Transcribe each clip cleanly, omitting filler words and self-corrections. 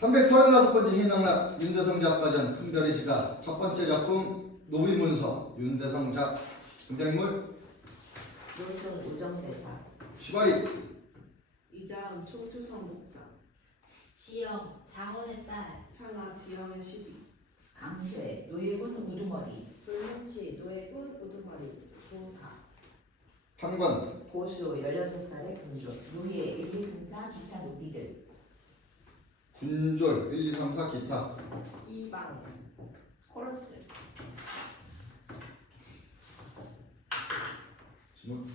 335번째 희낙락 윤대성 작가전 큰별의 시가 첫 번째 작품 노비문서 윤대성 작 등장인물 노승 우정대사 시발이 이자음 충주성 목사 지영 장원의 딸 현아 지영의 시비 강쇠 노예군 우두머리 불문치 노예군 우두머리 조사 판관 고수 16살의 군주 노예 1, 2, 3, 4 기타 노비들 군졸 1, 2, 3, 4 기타 이방 코러스 지문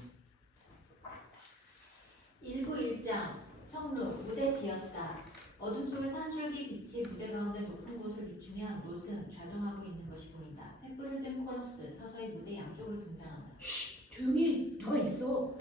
일부 일장 성루 무대 비었다. 어둠 속에서 한 줄기 빛이 무대 가운데 높은 곳을 비추며 노승 좌정하고 있는 것이 보인다. 횃불을 든 코러스 서서히 무대 양쪽으로 등장한다. 쉿! 조용히! 누가 있어?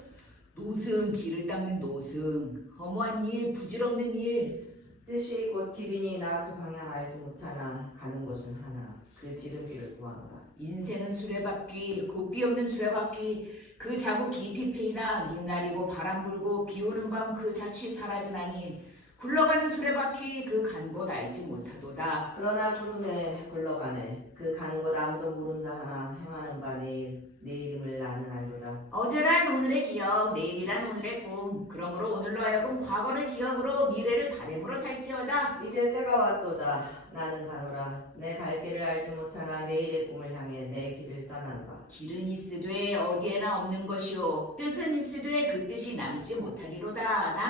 노승 길을 닦는 노승 허무한 일 부질없는 일 뜻이 곧 길이니 나아도 방향 알지 못하나 가는 곳은 하나 그 지름길을 구하노라. 인생은 수레바퀴 고삐 없는 수레바퀴 그 자국 깊이 패이나 눈 나리고 바람 불고 비 오는 밤 그 자취 사라지나니 굴러가는 수레바퀴 그 간 곳 알지 못하도다. 그러나 구름에 굴러가네 그 가는 곳 아무도 모른다 하나 행하는 바 내일임을 나는 알도다. 어제란 오늘의 기억 내일이란 오늘의 꿈 그러므로 오늘로 하여금 과거를 기억으로 미래를 바램으로 살지어다. 이제 때가 왔도다. 나는 가노라. 내 갈 길을 알지 못하나 내일의 꿈을 향해 내 길을 떠나노라. 길은 있으되 어디에나 없는 것이요 뜻은 있으되 그 뜻이 남지 못하리로다.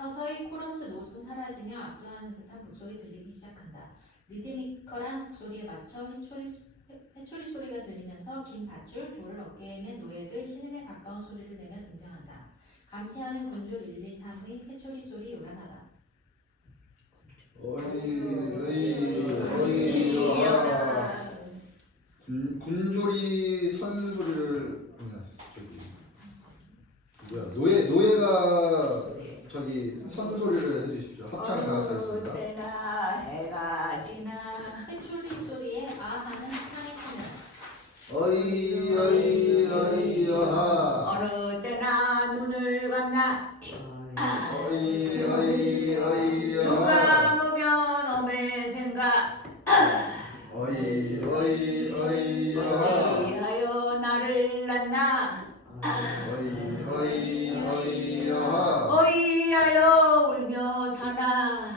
서서히 코러스 노승 사라지며 압도하는 듯한 목소리 들리기 시작한다. 리드미컬한 목소리에 맞춰 회초리 소리가 들리면서 긴 밧줄 돌을 어깨에 맨 노예들 신음에 가까운 소리를 내며 등장한다. 감시하는 군줄 1, 2, 3의 회초리 소리 요란하다. 군졸이 선 소리를 노예가 저기 선 소리를 해주십시오. 합창을 다 하겠습니다. 때나 해가 지나 회초리 소리에 아하는 합창의 신음. 어이 여하 어느 때나 눈을 감나 어이 여하 누가 보면 어메 생각 어이 여하 어찌하여 나를 낳나 어이 여하 어이하여 울며 사나.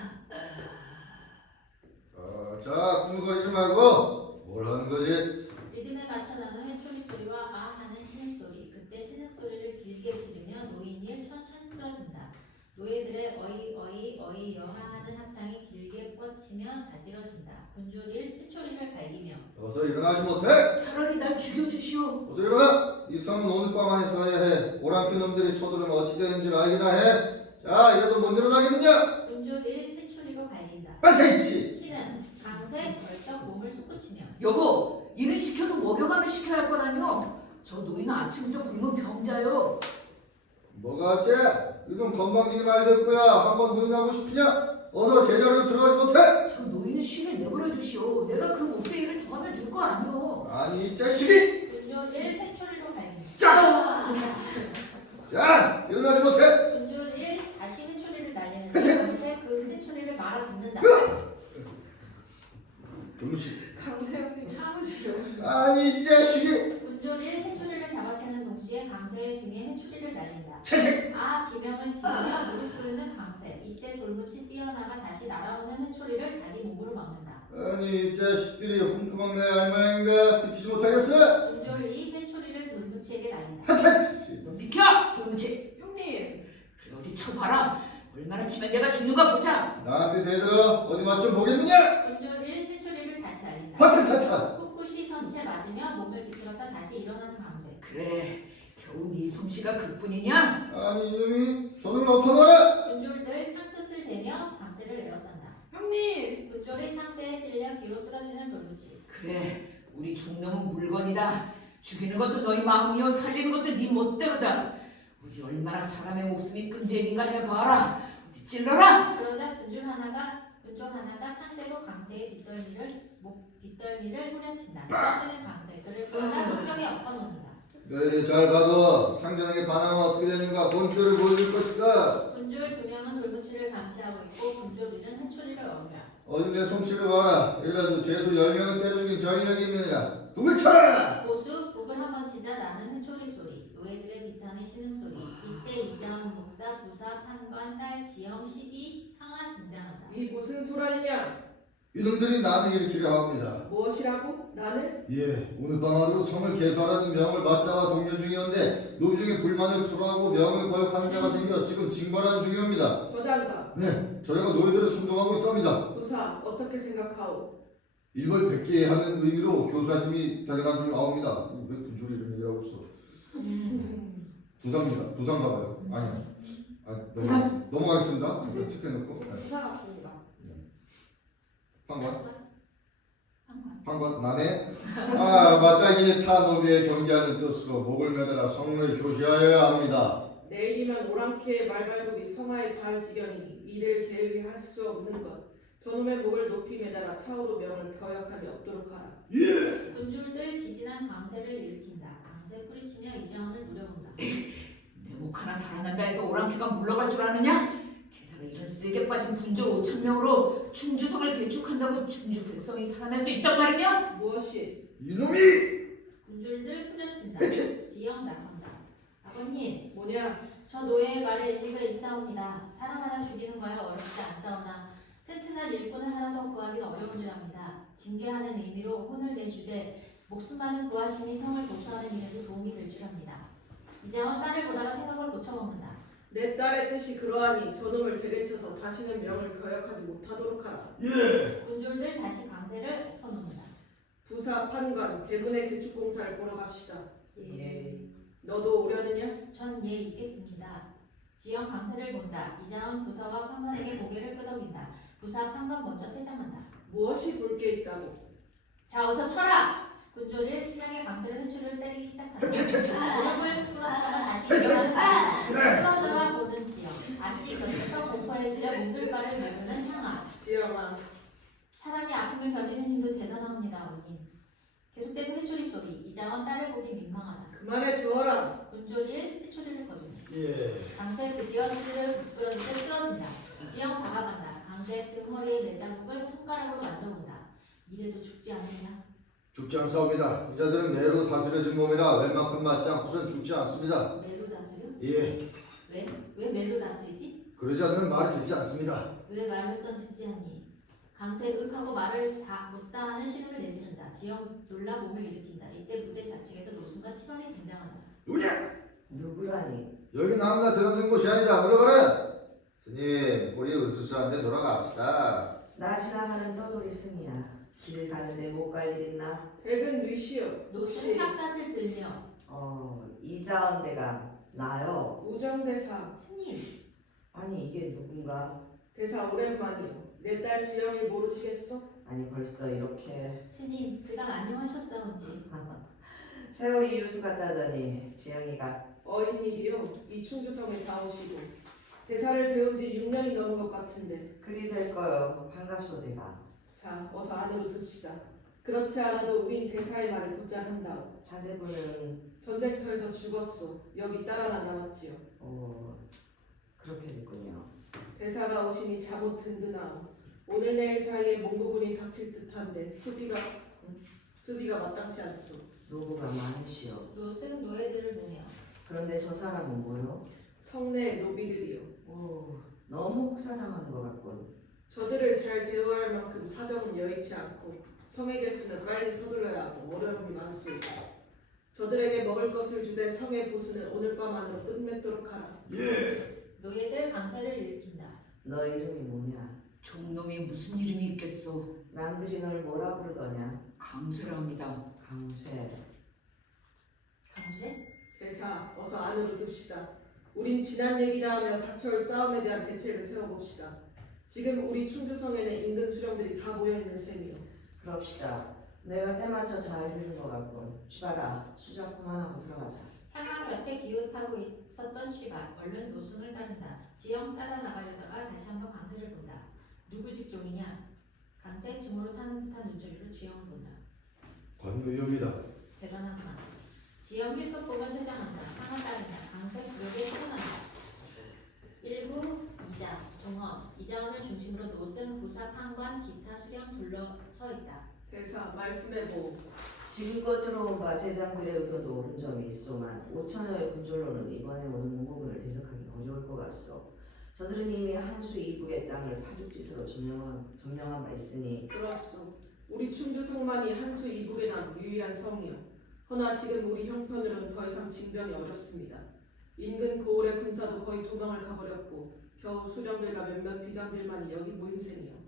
자 꾸물거리지 말고 뭘 하는 거지? 리듬에 맞춰 나는 회초리 소리와 아하는 신음 소리. 그때 신음 소리를 길게 지르며 노인이 천천히 쓰러진다. 노예들의 어이 여하하는 합창이 길게 뻗치며 자지러진다. 군졸일 회초리를 갈기며 어서 일어나지 못해? 차라리 날 죽여주시오. 어서 일어나! 이 성은 오늘 밤 안에 써야 해. 오랑캐 놈들이 쳐들으면 어찌 되는지를 알기나 해. 자 이래도 못 일어나겠느냐? 군졸일 회초리로 갈긴다. 빨리 신은 강쇠 벌떡 몸을 솟구치며 여보, 일은 시켜도 먹여가며 시켜야 할 거라뇨. 저 노인은 아침부터 굶은 병자요. 뭐가 어째? 요즘 건방지게 말 듣고야 한번 논의하고 싶으냐? 어서 제자리로 들어가지 못해? 저 노인은 쉬게 내버려 두시오. 내가 그 몫의 일을 더 하면 될 거 아니오. 아니 이 자식이! 군졸일 회초리로 갈긴다. 자 일어나지 못해? 군졸일 다시 회초리를 날리는데 강쇠 그 회초리를 말아잡는다. 동시 강세형님 참으시오. 아니 이 자식이! 군졸일 회초리를 잡아채는 동시에 강쇠의 등에 회초리를 날린다. 채식! 아 비명을 지르며 무릎 꿇는 강쇠. 이때 돌무치 뛰어나가 다시 날아오는 회초리를 자기 몸으로 막는다. 아니 이 자식들이 홍두막 내 알마인가 비키지 못하겠어? 군졸이 회초리를 돌무치에게 날린다. 하차! 너 비켜! 돌무치. 형님 그래 어디 쳐봐라. 얼마나 치면 내가 죽는가 보자. 나한테 대들어 어디 맛 좀 보겠느냐? 군졸일 회초리를 다시 날린다. 하차차차! 꿋꿋이 선체 맞으며 몸을 비틀었다 다시 일어나는 강쇠. 그래 겨우 네 솜씨가 그뿐이냐? 아니 이놈이 손을 엎어놔라! 군졸들 창끝을 대며 강쇠를 에워싼다. 형님 군졸이 창대에 찔려 뒤로 쓰러지는 돌무치. 그래 우리 종놈은 물건이다. 죽이는 것도 너희 마음이요 살리는 것도 네 멋대로다. 어디 얼마나 사람의 목숨이 끈질긴가 해봐라. 어디 찔러라. 그러자 군졸 하나가 창대로 강쇠의 뒷덜미를 후려친다. 쓰러지는 강쇠. 그를 끌어다 성벽에 엎어놓는다. 너희들 잘 봐도 상전에게 반하면 어떻게 되는가 본때를 보여줄 것이다. 군졸 두 명은 돌무치 솜씨를 감시하고 있고 군졸이는 회초리를 얻는다. 어디 내 솜씨를 봐라. 이라도 죄수 10명을 때려 죽인 전력이 있느냐. 북을 쳐라. 보수 북을 한번 치자 나는 회초리 소리. 노예들의 비탄의 신음소리. 이때 이자원 목사, 부사, 판관, 딸, 지영, 시비, 항아 등장한다. 이 무슨 소란이냐? 이놈들이 나를 일으키려 합니다. 무엇이라고? 나를? 예, 오늘 밤하루 성을 개수하라는 명을 맞자와 동료 중이었는데 노비 중에 불만을 토로하고 명을 거역하는 자가 생겨 지금 징벌하는 중이옵니다. 저장가, 네, 저희가 노예들을 선동하고 있습니다. 부사 어떻게 생각하오? 일벌 100개 하는 의미로 교수하심이 달려간 줄 아옵니다. 왜 군졸이 이런 얘기를 하고 있어? 부사입니다. 부사인가 봐요. 아니요. 넘어가겠습니다. 이거 틱해놓고. 네. 부사 같습니다. 판관? 판관. 판관 나네? 아 마땅히 타 노비에 경계하는 뜻으로 목을 매달아 성을 교시하여야 합니다. 내일이면 오랑캐의 말발굽이 성하에 닿을 지경이니 이를 계획할 수 없는 것. 저놈의 목을 높이 매달아 차후로 명을 거역함이 없도록 하라. 군졸들 기진한 강세를 일으킨다. 강세 뿌리치며 이자원을 노려본다. 내 목 하나 달아난다 해서 오랑캐가 물러갈 줄 아느냐? 게다가 이런 쓸개 빠진 군졸 5,000명으로 충주성을 개축한다고 충주 백성이 살아날 수 있단 말이냐? 무엇이? 이놈이! 군졸들 후려친다. 지영 나선다. 아버님, 뭐냐? 저 노예의 말에 일리가 있사옵니다. 사람 하나 죽이는 거야 어렵지 않사오나 튼튼한 일꾼을 하나 더 구하기는 어려운 줄 압니다. 징계하는 의미로 혼을 내주되 목숨만은 구하시니 성을 보수하는 일에도 도움이 될 줄 압니다. 이자원 딸을 보다가 생각을 고쳐먹는다. 내 딸의 뜻이 그러하니 저놈을 되게쳐서 다시는 명을 거역하지 못하도록 하라. 군졸들 다시 강세를 엎어놓는다. 부사, 판관, 대문의 개축공사를 보러 갑시다. 예. 너도 오려느냐? 전 예 있겠습니다. 지영 강세를 본다. 이자원 부사와 판관에게 고개를 끄덕인다. 부사 판관 먼저 퇴장한다. 무엇이 볼 게 있다고? 자 어서 쳐라! 군졸이 신장의 강세를 회초리를 때리기 시작한다. 무릎을 풀었다가 다시 일어나는 풀어져라 보는 지영. 다시 곁에서 공포에 들려 몽들발을 메우는 향아. 지영아, 사람이 아픔을 견디는 힘도 대단합니다. 어머님. 계속되는 회초리 소리. 이자원 딸을 보기 민망하다. 그만해 두어라. 군졸이 회초리를 거둔다. 예. 강세 드디어 소리를 끌어주듯 쓰러진다. 지영 다가간다. 강세 등 허리에 매자국을 손가락으로 만져본다. 이래도 죽지 않느냐? 죽지 않사옵니다. 이자들은 매로 다스려진 몸이라 웬만큼 맞지 않고선 죽지 않습니다. 매로 다스려? 예, 왜? 왜 매로 다스리지? 그러지 않으면 말을 듣지 않습니다. 왜 말로선 듣지 않니? 강세 윽하고 말을 다 못다 하는 신음을 내지른다. 지영 놀라 몸을 일으킨다. 이때 무대 좌측에서 노순과 치발이 등장한다. 누구냐? 누구라니? 여기 남나 들어든 곳이 아니다. 물러가라. 스님, 우리 으스스한테 돌아갑시다. 나 지나가는 떠돌이 스님이야. 길 가는데 못 갈 일 있나? 백은 위시여. 노순 삿갓을 들며 이자원대가 나요. 우정대사. 스님 아니 이게 누군가? 대사 오랜만이요. 내 딸 지영이 모르시겠어? 아니 벌써 이렇게 스님 그간 안녕하셨사온지. 세월이 유수 같다더니 지영이가 어인일이요. 이 충주성에 다 오시고 대사를 배운 지 6년이 넘은 것 같은데. 그리 될 거요. 반갑소대가. 자, 어서 안으로 듭시다. 그렇지 않아도 우린 대사의 말을 곧잘한다. 자제분은 전쟁터에서 죽었소. 여기 딸 하나 남았지요. 그렇게 됐군요. 대사가 오시니 잠옷 든든하오. 오늘 내일 사이에 몽고군이 닥칠 듯한데 수비가 마땅치 않소. 노고가 많으시오. 노승 노예들을 보며 그런데 저 사람은 뭐요? 성내 노비들이요. 너무 혹사당하는 것 같군. 저들을 잘 대우할 만큼 사정은 여의치 않고 성의 개수는 빨리 서둘러야 하고 어려움이 많습니다. 저들에게 먹을 것을 주되 성의 보수는 오늘 밤 안으로 끝맺도록 하라. 노예들 강세를 일으킨다. 너 이름이 뭐냐? 종놈이 무슨 이름이 있겠소? 남들이 널 뭐라 부르더냐? 강쇠랍니다. 강쇠. 강세? 대사, 어서 안으로 듭시다. 우린 지난 얘기나 하며 닥쳐올 싸움에 대한 대책을 세워봅시다. 지금 우리 충주성에는 인근 수령들이 다 모여있는 셈이요. 그럽시다. 내가 때맞춰 잘 들은 것 같군. 쉬봐라. 수작 그만하고 들어가자. 향한 곁에 기웃하고 있었던 취발 얼른 노승을 따른다. 지영 따라 나가려다가 다시 한번 강세를 본다. 누구 직종이냐? 강세 증오로 타는 듯한 눈초리로 지영을 본다. 관노이옵니다. 대단하구나. 지영 힐끗 보면 퇴장한다. 향한 따른다. 강세 부력에 실험한다. 1부 2장 동어 걸려서 있다. 대사 말씀해보. 지금껏 들어온 바 제장들의 의견도 옳은 점이 있소만 5천여의 군졸로는 이번에 오는 무고군을 대적하기 어려울 것 같소. 저들은 이미 한수 이북의 땅을 파죽지세로 점령한 바 있으니 그렇소. 우리 충주성만이 한수 이북에 난 유일한 성이요. 허나 지금 우리 형편으로는 더 이상 징병이 어렵습니다. 인근 고을의 군사도 거의 도망을 가버렸고 겨우 수령들과 몇몇 비장들만이 여기 모인 셈이요.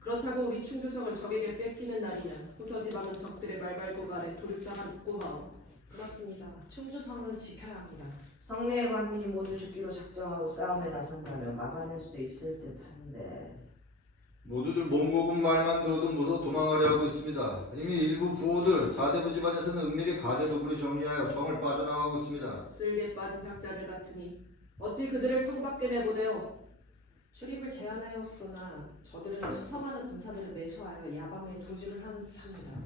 그렇다고 우리 충주성을 적에게 뺏기는 날이면 호서지방은 적들의 말발굽 아래 돌입당한 꼬마오. 그렇습니다. 충주성은 지켜야 합니다. 성내의 관민이 모두 죽기로 작정하고 싸움에 나선다면 막아낼 수도 있을 듯한데 모두들 몽고군 말만 들어도 무서 도망하려 하고 있습니다. 이미 일부 부호들 사대부 집안에서는 은밀히 가재도구를 정리하여 성을 빠져나가고 있습니다. 쓸개 빠진 작자들 같으니 어찌 그들을 성 밖에 내보내오. 출입을 제한하였으나 저들은 수성하는 군사들을 매수하여 야방에 도주를 합니다.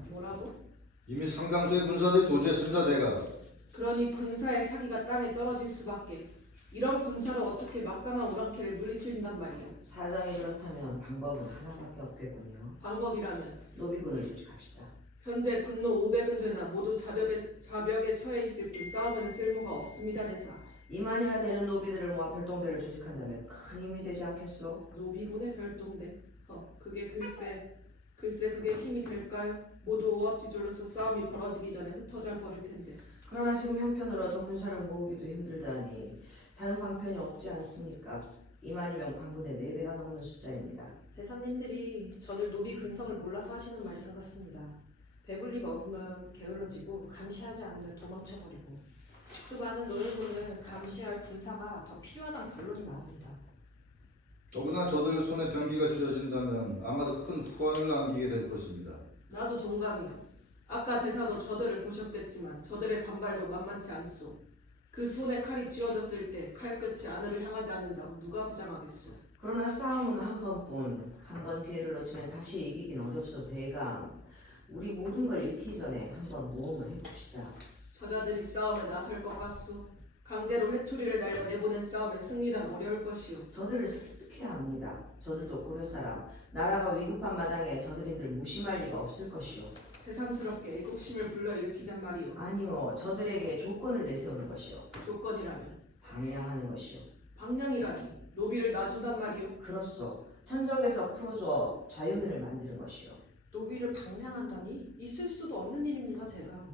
뭐라고? 이미 상당수의 군사들이 도주했습니다. 내가 그러니 군사의 사기가 땅에 떨어질 수밖에. 이런 군사로 어떻게 막강한 오랑캐를 물리친단 말이오. 사정이 그렇다면 방법은 하나밖에 없겠군요. 방법이라면 노비군을 조직합시다. 현재 군노 500은들나 모두 자벽에 처해 있을 뿐 싸움에는 쓸모가 없습니다. 대사. 2만이나 되는 노비들을 모아 별동대를 조직한다면 큰 힘이 되지 않겠소? 노비군의 별동대. 그게 글쎄 그게 힘이 될까요? 모두 오합지졸로서 싸움이 벌어지기 전에 흩어져 버릴 텐데. 그러나 지금 형편으로 더 군사를 모으기도 힘들다니 다른 방편이 없지 않습니까? 2만이면 광군의 4배가 넘는 숫자입니다. 대사님들이 저들 노비 근성을 몰라서 하시는 말씀 같습니다. 배불리가 없으면 게을러지고 감시하지 않으면 도망쳐버리고 그 많은 노예군을 감시할 군사가 더 필요하다는 결론이 나옵니다. 더구나 저들 손에 병기가 쥐어진다면 아마도 큰 후환을 남기게 될 것입니다. 나도 동감이요. 아까 대사도 저들을 보셨겠지만 저들의 반발도 만만치 않소. 그 손에 칼이 쥐어졌을 때 칼끝이 안으로 향하지 않는다고 누가 부장하겠소. 그러나 싸움은 한 번뿐. 한 번 기회를 놓치면 다시 이기긴 어렵소. 대감, 우리 모든 걸 잃기 전에 한번 모험을 해봅시다. 저자들이 싸움에 나설 것 같소. 강제로 회초리를 날려 내보낸 싸움에 승리란 어려울 것이오. 저들을 설득해야 합니다. 저들도 고려 사람. 나라가 위급한 마당에 저들인들 무심할 리가 없을 것이오. 새삼스럽게 애국심을 불러일으키잔 말이오. 아니요, 저들에게 조건을 내세우는 것이오. 조건이라면 방량하는 것이오. 방량이라니 노비를 놔준단 말이오. 그렇소. 천적에서 풀어줘 자유민을 만드는 것이오. 노비를 방명한다니 있을 수도 없는 일입니다. 대감.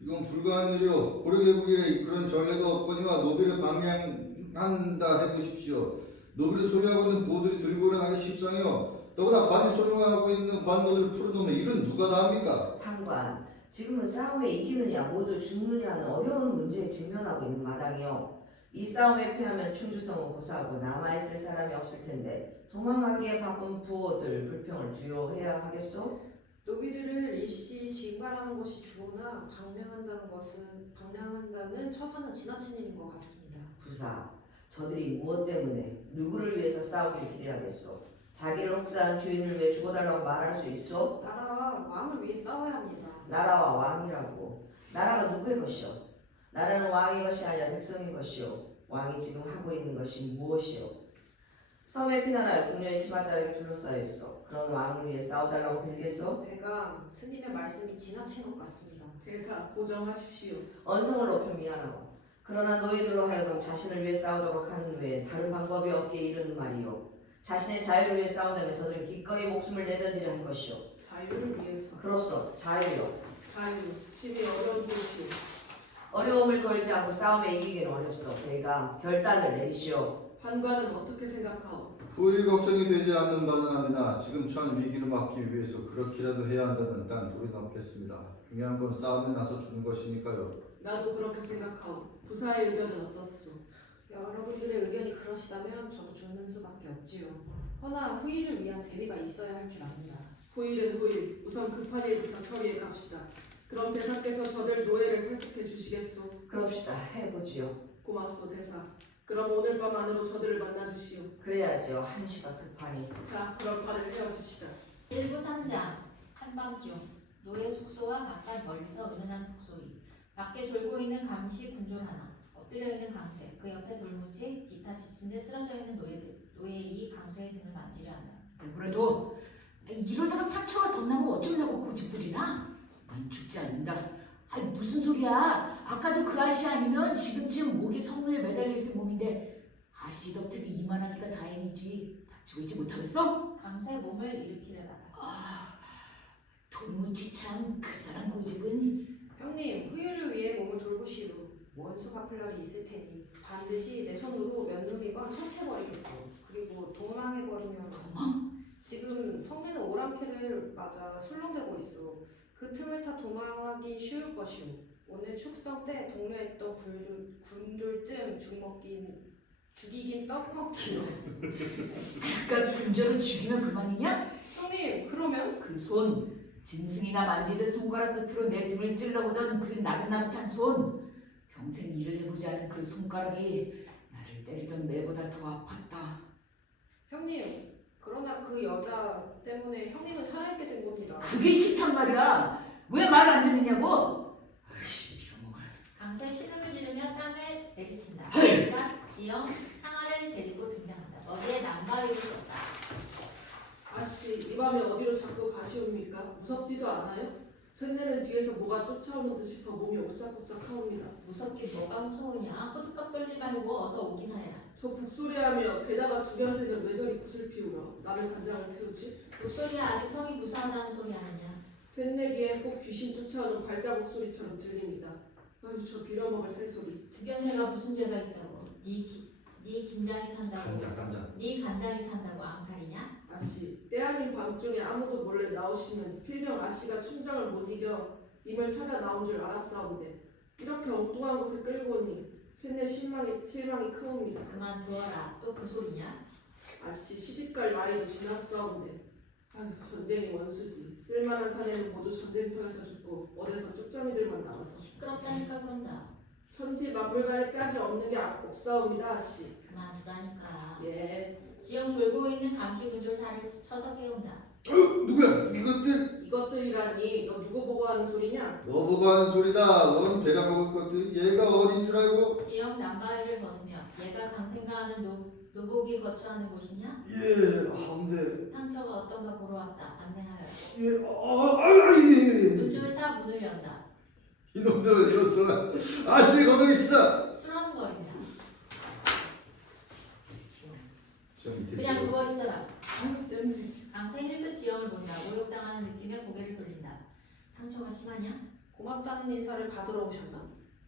이건 불가한 일이오. 고려계국이래 그런 전례도 없거니와 노비를 방명한다 해보십시오. 노비를 소유하고 있는 부호들이 들고 일어나기 십상이요. 더구나 관이 소유하고 있는 관노를 풀어놓으면 일은 누가 다 합니까? 판관, 지금은 싸움에 이기느냐 모두 죽느냐 하는 어려운 문제에 직면하고 있는 마당이요. 이 싸움에 패하면 충주성은 고사하고 남아있을 사람이 없을 텐데 도망하기에 바쁜 부호들 불평을 두려워해야 하겠소? 노비들을 일시 징발하는 것이 좋으나 방명한다는 처사는 지나친 일인 것 같습니다. 부사, 저들이 무엇 때문에 누구를 위해서 싸우기를 기대하겠소? 자기를 혹사한 주인을 위해 죽어달라고 말할 수 있소? 나라와 왕을 위해 싸워야 합니다. 나라와 왕이라고. 나라가 누구의 것이오? 나라는 왕의 것이 아니라 백성의 것이오. 왕이 지금 하고 있는 것이 무엇이오? 섬의 피난하여 궁녀의 치맛자락에 둘러싸여 있어. 그런 왕을 위해 싸워달라고 빌겠소? 대감, 스님의 말씀이 지나친 것 같습니다. 대사 고정하십시오. 언성을 높여 미안하고. 그러나 너희들로 하여금 자신을 위해 싸우도록 하는 외에 다른 방법이 없기에 이르는 말이오. 자신의 자유를 위해 싸운다면 저들은 기꺼이 목숨을 내던지려 할 것이오. 자유를 위해서. 그렇소, 자유요. 자유. 심히 어려운 것이오. 어려움을 걸지 않고 싸움에 이기기는 어렵소. 대감, 결단을 내리시오. 판관은 어떻게 생각하오? 후일 걱정이 되지 않는 바는 아니나 지금 처한 위기를 막기 위해서 그렇게라도 해야 한다면 딴 도리 없겠습니다. 중요한 건 싸움에 나서 주는 것이니까요. 나도 그렇게 생각하오. 부사의 의견은 어떻소? 여러분들의 의견이 그러시다면 저도 죽는 수밖에 없지요. 허나 후일을 위한 대비가 있어야 할 줄 압니다. 후일은 후일. 우선 급한 일부터 처리해 갑시다. 그럼 대사께서 저들 노예를 설득해 주시겠소? 그럽시다. 해보지요. 고맙소 대사. 그럼 오늘 밤 안으로 저들을 만나주시오. 그래야죠. 한시가 급하니. 자, 그럼 발을 헤어집시다. 일부 상장 한밤중 노예 숙소와 바깥 멀리서 은은한 북소리. 밖에 졸고 있는 감시 군졸 하나. 엎드려 있는 강쇠. 그 옆에 돌무지 기타 지친 데 쓰러져 있는 노예들. 노예이 강쇠의 등을 만지려 한다. 그래도 이러다가 상처가 더 나면 어쩌려고 고집부리나? 난 죽지 않는다. 아니 무슨 소리야? 아까도 그 아씨 아니면 지금쯤 목이 성루에 매달려 있을 몸인데 아씨 덕택이 이만하기가 다행이지. 다치고 있지 못하겠어? 강수의 몸을 일으키려다가 돌무치 참 그 사람 고집은. 형님, 후유를 위해 몸을 돌보시오. 원수 갚을 날이 있을 테니 반드시 내 손으로 몇 놈이건 처치해버리겠어. 그리고 도망해버리면 지금 성내는 오랑캐를 맞아 술렁대고 있어. 그 틈을 타 도망하긴 쉬울 것이오. 오늘 축성 때 동료에 있던 굴돌쯤 죽이긴 떡먹기로. 그깟 군저로 죽이면 그만이냐? 형님, 그러면? 그 손, 짐승이나 만지듯 손가락 끝으로 내 등을 찔러보던 그 나긋나긋한 손, 평생 일을 해보지 않은 그 손가락이 나를 때리던 매보다 더 아팠다. 형님, 그러나 그 여자 때문에 형님은 살아있게 된 겁니다. 그게 싫단 말이야. 왜 말 안 듣느냐고? 아이씨, 빌어먹을. 강수의 신음을 지르며 땅을 내리친다. 그러니까 지영 항아를 데리고 등장한다. 머리에 남바위를 썼다. 아씨, 이 밤에 어디로 자꾸 가시옵니까? 무섭지도 않아요? 쇠내는 뒤에서 뭐가 쫓아오는 듯 싶어 몸이 오싹오싹하옵니다. 무섭게 뭐가 무서우냐? 호들갑 떨지 말고 어서 오기나 해라. 저 북소리하며 게다가 두견새는 왜 저리 굿을 피우러 남의 간장을 태우지? 목소리야 아직 성이 무사하다는 소리 아니냐? 쇠내기에 꼭 귀신 쫓아오는 발자국 소리처럼 들립니다. 아유, 저 빌어먹을 새소리. 두견새가 무슨 죄가 있다고? 네 긴장이 탄다고? 간장. 네 간장이 탄다고 앙탈이냐? 아씨, 때 아닌 밤중에 아무도 몰래 나오시면 필명 아씨가 춘장을 못 이겨 님을 찾아 나온 줄 알았사온데 이렇게 엉뚱한 곳에 끌고 오니 쇠내 실망이 크옵니다. 그만두어라. 또 그 소리냐? 아씨, 시집갈 나이도 지났사온데 아유, 전쟁이 원수지. 쓸만한 사내는 모두 전쟁터에서 죽고 어디서 쪽잠이들만 남았어. 시끄럽다니까 그런다. 천지 만물간에 짝이 없는 게 없사옵니다. 아씨. 그만두라니까. 예. 지영 졸고 있는 감시군졸사를 쳐서 깨운다. 누구야? 이것들 이것들이라니 너 누구 보고 하는 소리냐? 너 보고 하는 소리다. 넌 배가 먹을 것들. 얘가 어딘 줄 알고? 지영 남바위를 벗으며 얘가 강생가하는 노복이 거처하는 곳이냐? 예, 근데 상처가 어떤가 보러 왔다. 안내하여. 예, 군졸사 문을 연다. 이놈들 이렇소라. 아씨 거기 있어. 수런거린다. 저 밑에 그냥 있어. 누워 있어라. 아유, 냄새. 강세 힐끗 지영을 본다. 모욕당하는 느낌에 고개를 돌린다. 상처가 심하냐? 고맙다는 인사를 받으러 오셨나?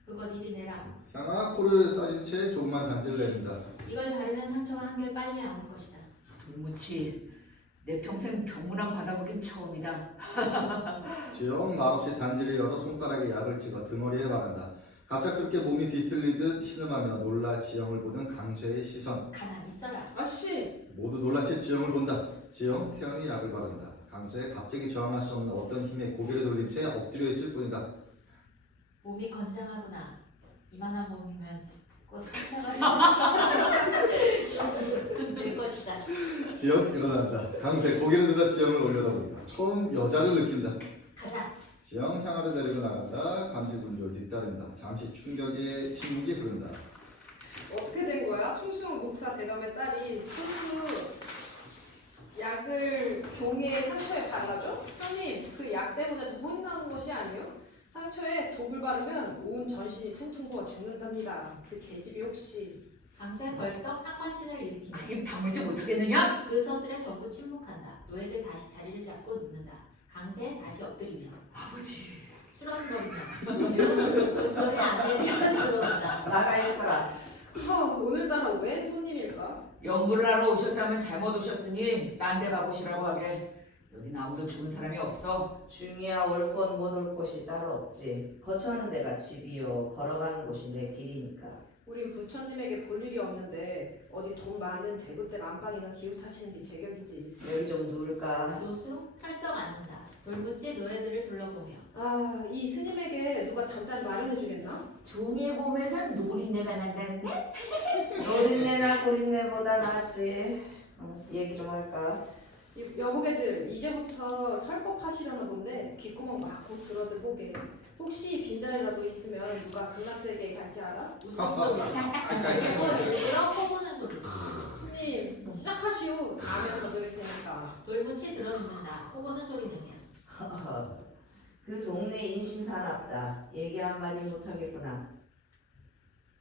그건 이리 내라. 향아 코를 싸진 채 조금만 단지를 내린다. 이걸 바르면 상처가 한결 빨리 아물 것이다. 돌무치, 내 평생 병문안 받아보긴 처음이다. 지영 마음씨 단지를 열어 손가락에 약을 찍어 등허리에 바른다. 갑작스럽게 몸이 비틀리듯 신음하며 놀라 지영을 보는 강쇠의 시선. 가만히 있어라. 아씨. 모두 놀란 채 지영을 본다. 지영 태연히 약을 바른다. 강쇠 갑자기 저항할 수 없는 어떤 힘에 고개를 돌린 채 엎드려 있을 뿐이다. 몸이 건장하구나. 이만한 몸이면 곧 상처가 될 것이다. 지영 일어난다. 강쇠 고개를 들어 지영을 올려다본다. 처음 여자를 느낀다. 가자. 지영 향아를 데리고 나간다. 감시군졸 뒤따른다. 잠시 충격에 침묵이 흐른다. 어떻게 된 거야? 충승 목사 대감의 딸이 스스로 약을 종의 상처에 발라줘? 형님, 그 약 때문에 더 혼이 나는 것이 아니에요? 상처에 독을 바르면 온 전신이 퉁퉁 부어 죽는답니다. 그 계집이 혹시... 강쇠 벌떡 상반신을 일으킨다. 입 다물지 못하겠느냐? 그 서술에 전부 침묵한다. 노예들 다시 자리를 잡고 눕는다. 강쇠 다시 엎드리며 아버지. 수런거리며 눈거리 안내되면 들어온다. 나가 있어라. 오늘따라 웬 손님일까? 연구를 하러 오셨다면 잘못 오셨으니 딴 데 가보시라고 하게. 여긴 아무도 죽은 사람이 없어. 중이야 올 곳 못 올 곳이 따로 없지. 거처하는 데가 집이요. 걸어가는 곳이 내 길이니까. 우리 부처님에게 볼 일이 없는데 어디 돈 많은 대구댁 안방이나 기웃하시는 게 제격이지. 여기 좀 누울까? 노수 털썩 앉는다. 돌무치 노예들을 둘러보며 이 스님에게 누가 잠자리 마련해 주겠나? 종의 봄에선 노린내가 난다는데? 노린내나 고린내보다 낫지. 얘기 좀 할까? 여보게들 이제부터 설법하시려나 본데 귓구멍 막고 들어보게. 혹시 빈자리라도 있으면 누가 극락세계에 갈지 알아? 무슨 소리야? 그리고 일부러 퍼부는 소리. 스님 시작하시오. 자면 더 들을 테니까. 돌무치 들어눕는다. 코 고는 소리 내며 허허, 그 동네 인심 사납다. 얘기 한마디 못하겠구나.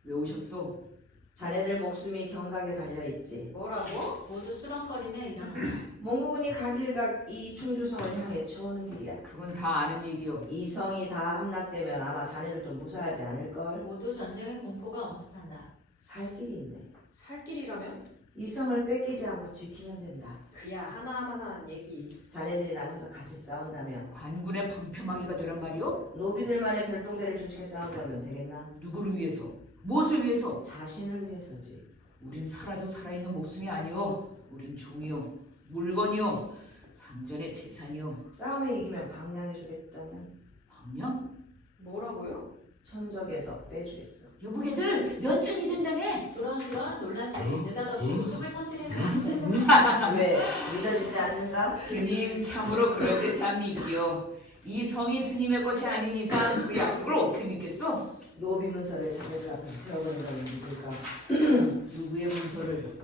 왜 오셨소? 자네들 목숨이 경각에 달려있지. 뭐라고? 모두 수렁거리며 일어난다. 몽구군이 가길각 이 충주성을 향해 쳐오는 길이야. 그건 다 아는 얘기요. 이 성이 다 함락되면 아마 자네들도 무사하지 않을걸? 모두 전쟁의 공포가 엄습한다. 살 길이 있네. 살 길이라면? 이 성을 뺏기지 않고 지키면 된다. 그야 하나하나한 얘기. 자네들이 나서서 같이 싸운다면, 관군의 방패막이가 되란 말이오? 노비들만의 별동대를 조직해 싸운다면 되겠나? 누구를 위해서? 무엇을 위해서? 자신을 위해서지. 우린 살아도 살아있는 목숨이 아니오. 우린 종이요, 물건이요, 상전의 재산이요. 싸움에 이기면 방랑해주겠다면 방냥? 뭐라고요? 천적에서 빼주겠어. 여보게들 몇 천이 된다네. 그런 논란 사이 느닷없이 웃음을 터뜨리는 남자들. 왜? 믿어지지 않는가? 스님 참으로 그럴듯한 믿기요. 이 성이 스님의 것이 아닌 이상 그 약속을 어떻게 믿겠어? 노비 문서를 자네들 앞에 세워보는 건 믿을까? 누구의 문서를?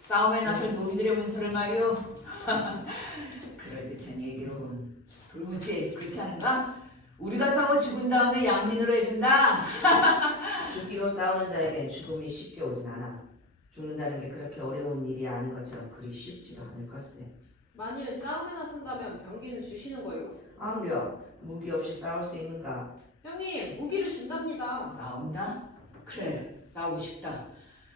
싸움에 나설 노비들의 문서를 말이오. 그럴듯한 얘기로군. 불무치 그렇지 않은가? 우리가 싸워 죽은 다음에 양민으로 해준다. 죽기로 싸우는 자에겐 죽음이 쉽게 오진 않아. 죽는다는 게 그렇게 어려운 일이 아닌 것처럼 그리 쉽지도 않을 걸세. 만일 싸움에 나선다면 병기는 주시는 거예요? 암려, 무기 없이 싸울 수 있는가? 형님, 무기를 준답니다. 싸운다? 그래, 싸우고 싶다.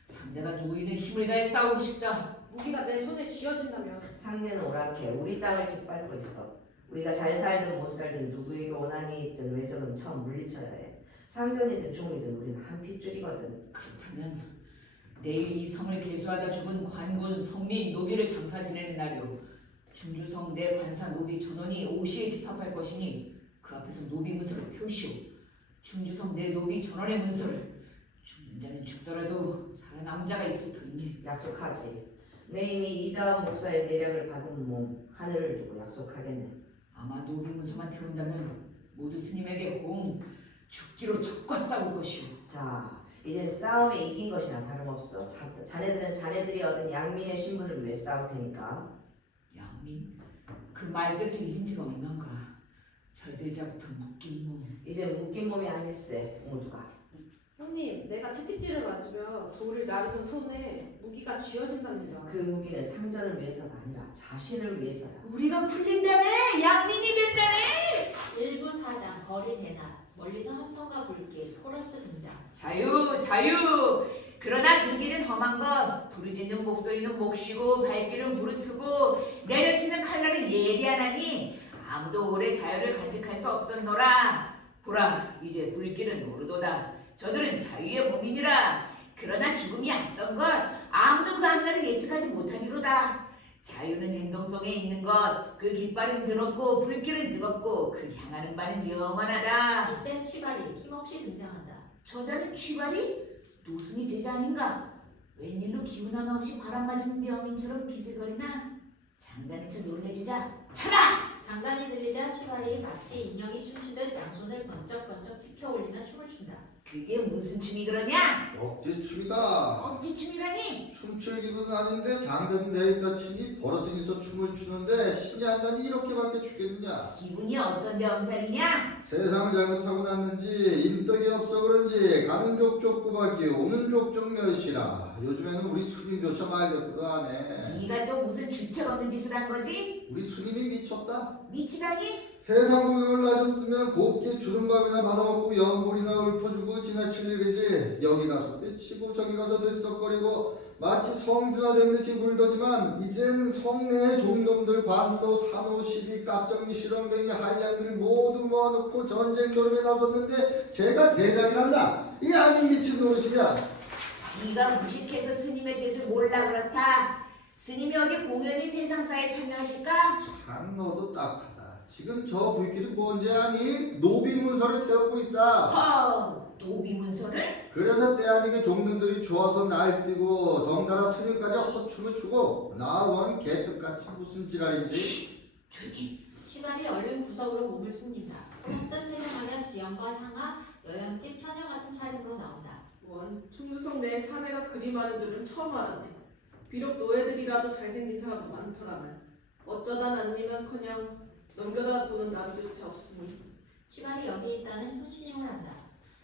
상대가 누구이든 힘을 다해 싸우고 싶다. 무기가 내 손에 쥐어진다면 상대는 오락해 우리 땅을 짓밟고 있어. 우리가 잘 살든 못 살든 누구에게 원한이 있든 외적은 처음 물리쳐야 해. 상전이든 종이든 우린 한 핏줄이거든. 그렇다면 내일 이 성을 개수하다 죽은 관군, 성민, 노비를 장사 지내는 날이오. 중주성 내 관사 노비 전원이 오시에 집합할 것이니 그 앞에서 노비 문서를 태우시오. 중주성 내 노비 전원의 문서를. 죽는 자는 죽더라도 살아남은 자가 있을 터이니. 약속하지. 내 이미 이자원 목사의 내력을 받은 몸 하늘을 두고 약속하겠네. 아마 노비 문서만 태운다면 모두 스님에게 호응, 죽기로 적과 싸울 것이오. 자, 이젠 싸움에 이긴 것이나 다름없어. 자네들은 자네들이 얻은 양민의 신분을 위해 싸울 테니까. 양민? 그 말뜻을 잊은 지가 얼만가. 절들자부터 묶인 몸. 이제 묶인 몸이 아닐세, 모두가. 형님, 내가 채찍질을 맞으며 돌을 나르던 손에 무기가 쥐어진답니다. 그 무기는 상전을 위해서가 아니라 자신을 위해서야. 우리가 풀린다네! 양민이 된다네! 일부 사장, 거리 대낮, 멀리서 함성과 불길, 코러스 등장. 자유, 자유! 그러나 그 길은 험한 것. 부르짖는 목소리는 목쉬고 발길은 부르트고 내려치는 칼날은 예리하나니 아무도 오래 자유를 간직할 수 없었노라. 보라, 이제 불길은 오르도다. 저들은 자유의 몸이니라. 그러나 죽음이 앞선 것, 아무도 그 앞날을 예측하지 못하니로다. 자유는 행동성에 있는 것, 그 깃발은 드럽고 불길은 뜨겁고 그 향하는 바는 영원하다. 이땐 취발이 힘없이 등장한다. 저자는 취발이? 노승의 제자 아닌가? 웬일로 기운 하나 없이 바람 맞은 병인처럼 비슬거리나? 장단이 쳐 놀래주자. 차라! 장단이 들리자 취발이 마치 인형이 춤추듯 양손을 번쩍번쩍 치켜 올리며 춤을 춘다. 그게 무슨 춤이 그러냐? 억지춤이다. 억지춤이라니? 춤출 기분은 아닌데 장단 내리다 치니 버러지니서 춤을 추는데 신이 한다니 이렇게밖에 추겠느냐. 기분이 어떤데 엄살이냐? 세상을 잘못하고 났는지 인덕이 없어 그런지 가는 족족 구박이 오는 족족 멸시라. 요즘에는 우리 스님조차 말대꾸도 안 해. 네가 또 무슨 주책 없는 짓을 한 거지? 우리 스님이 미쳤다. 미치다니? 세상 구경을 나셨으면 곱게 주름밥이나 받아먹고 연불이나 읊어주고 지나칠 일이지. 여기 가서 삐치고 저기 가서 들썩거리고 마치 성주나 된 듯이 굴더니만 이젠 성내의 종놈들 관도 산호 시비 깝정이 실험뱅이 한량들 모두 모아놓고 전쟁 노름에 나섰는데 제가 대장이란다. 이 아니 미친 노릇이냐. 네가 무식해서 스님의 뜻을 몰라 그렇다. 스님이 어디 공연히 세상사에 참여하실까? 참 너도 딱하다. 지금 저 불길이 뭔지 아니? 노비 문서를 태우고 있다. 허! 노비 문서를? 그래서 때 아니게 종들이 좋아서 날뛰고 덩달아 스님까지 헛춤을 추고 나원 개떡같이 무슨 지랄인지. 조용히. 취발이 얼른 구석으로 몸을 숨긴다. 코러스 퇴장하며 지연과 향아, 여염집 처녀 같은 차림으로 나온다. 원, 충주성 내에 사내가 그리 많은 줄은 처음 알았네. 비록 노예들이라도 잘생긴 사람도 많더라면 어쩌다 난님은커녕 넘겨다 보는 남조차 없으니. 취발이 여기 있다는 손신용을 한다.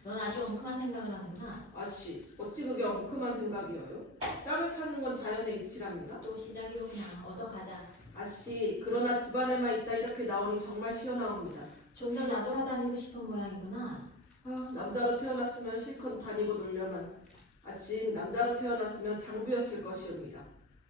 넌 아주 엉큼한 생각을 하는구나. 아씨, 어찌 그게 엉큼한 생각이어요? 짝을 찾는 건 자연의 이치랍니다. 또 시작이로구나. 어서 가자. 아씨, 그러나 집안에만 있다 이렇게 나오니 정말 시원합니다. 좀 더 나돌아다니고 싶은 모양이구나. 아, 남자로 태어났으면 실컷 다니고 놀려만. 아씨, 남자로 태어났으면 장부였을 것이옵니다.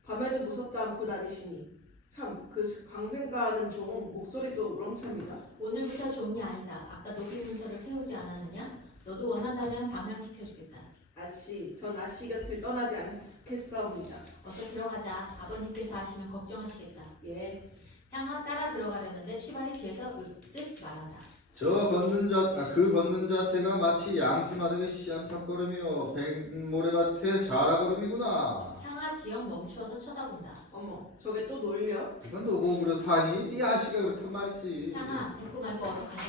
밤에도 무섭다 않고 다니시니. 참, 그 광생가하는 종 목소리도 우렁찹니다. 오늘부터 종이 아니다. 아까 노비 문서를 태우지 않았느냐? 너도 원한다면 방명시켜주겠다. 아씨, 전 아씨 곁을 떠나지 않겠사옵니다. 어서 들어가자. 아버님께서 하시면 걱정하시겠다. 예. 향아 따라 들어가려는데 취발이 뒤에서 으뜩 말한다. 그 걷는 자태가 마치 양지마당의 씨앗탑걸음이요 백모래밭의 자라걸음이구나. 향아 지영 멈추어서 쳐다본다. 어머, 저게 또 놀려? 이건 너무 그렇다니 네 아씨가 그렇단 말이지. 향아 됐고 말고 어서 가자.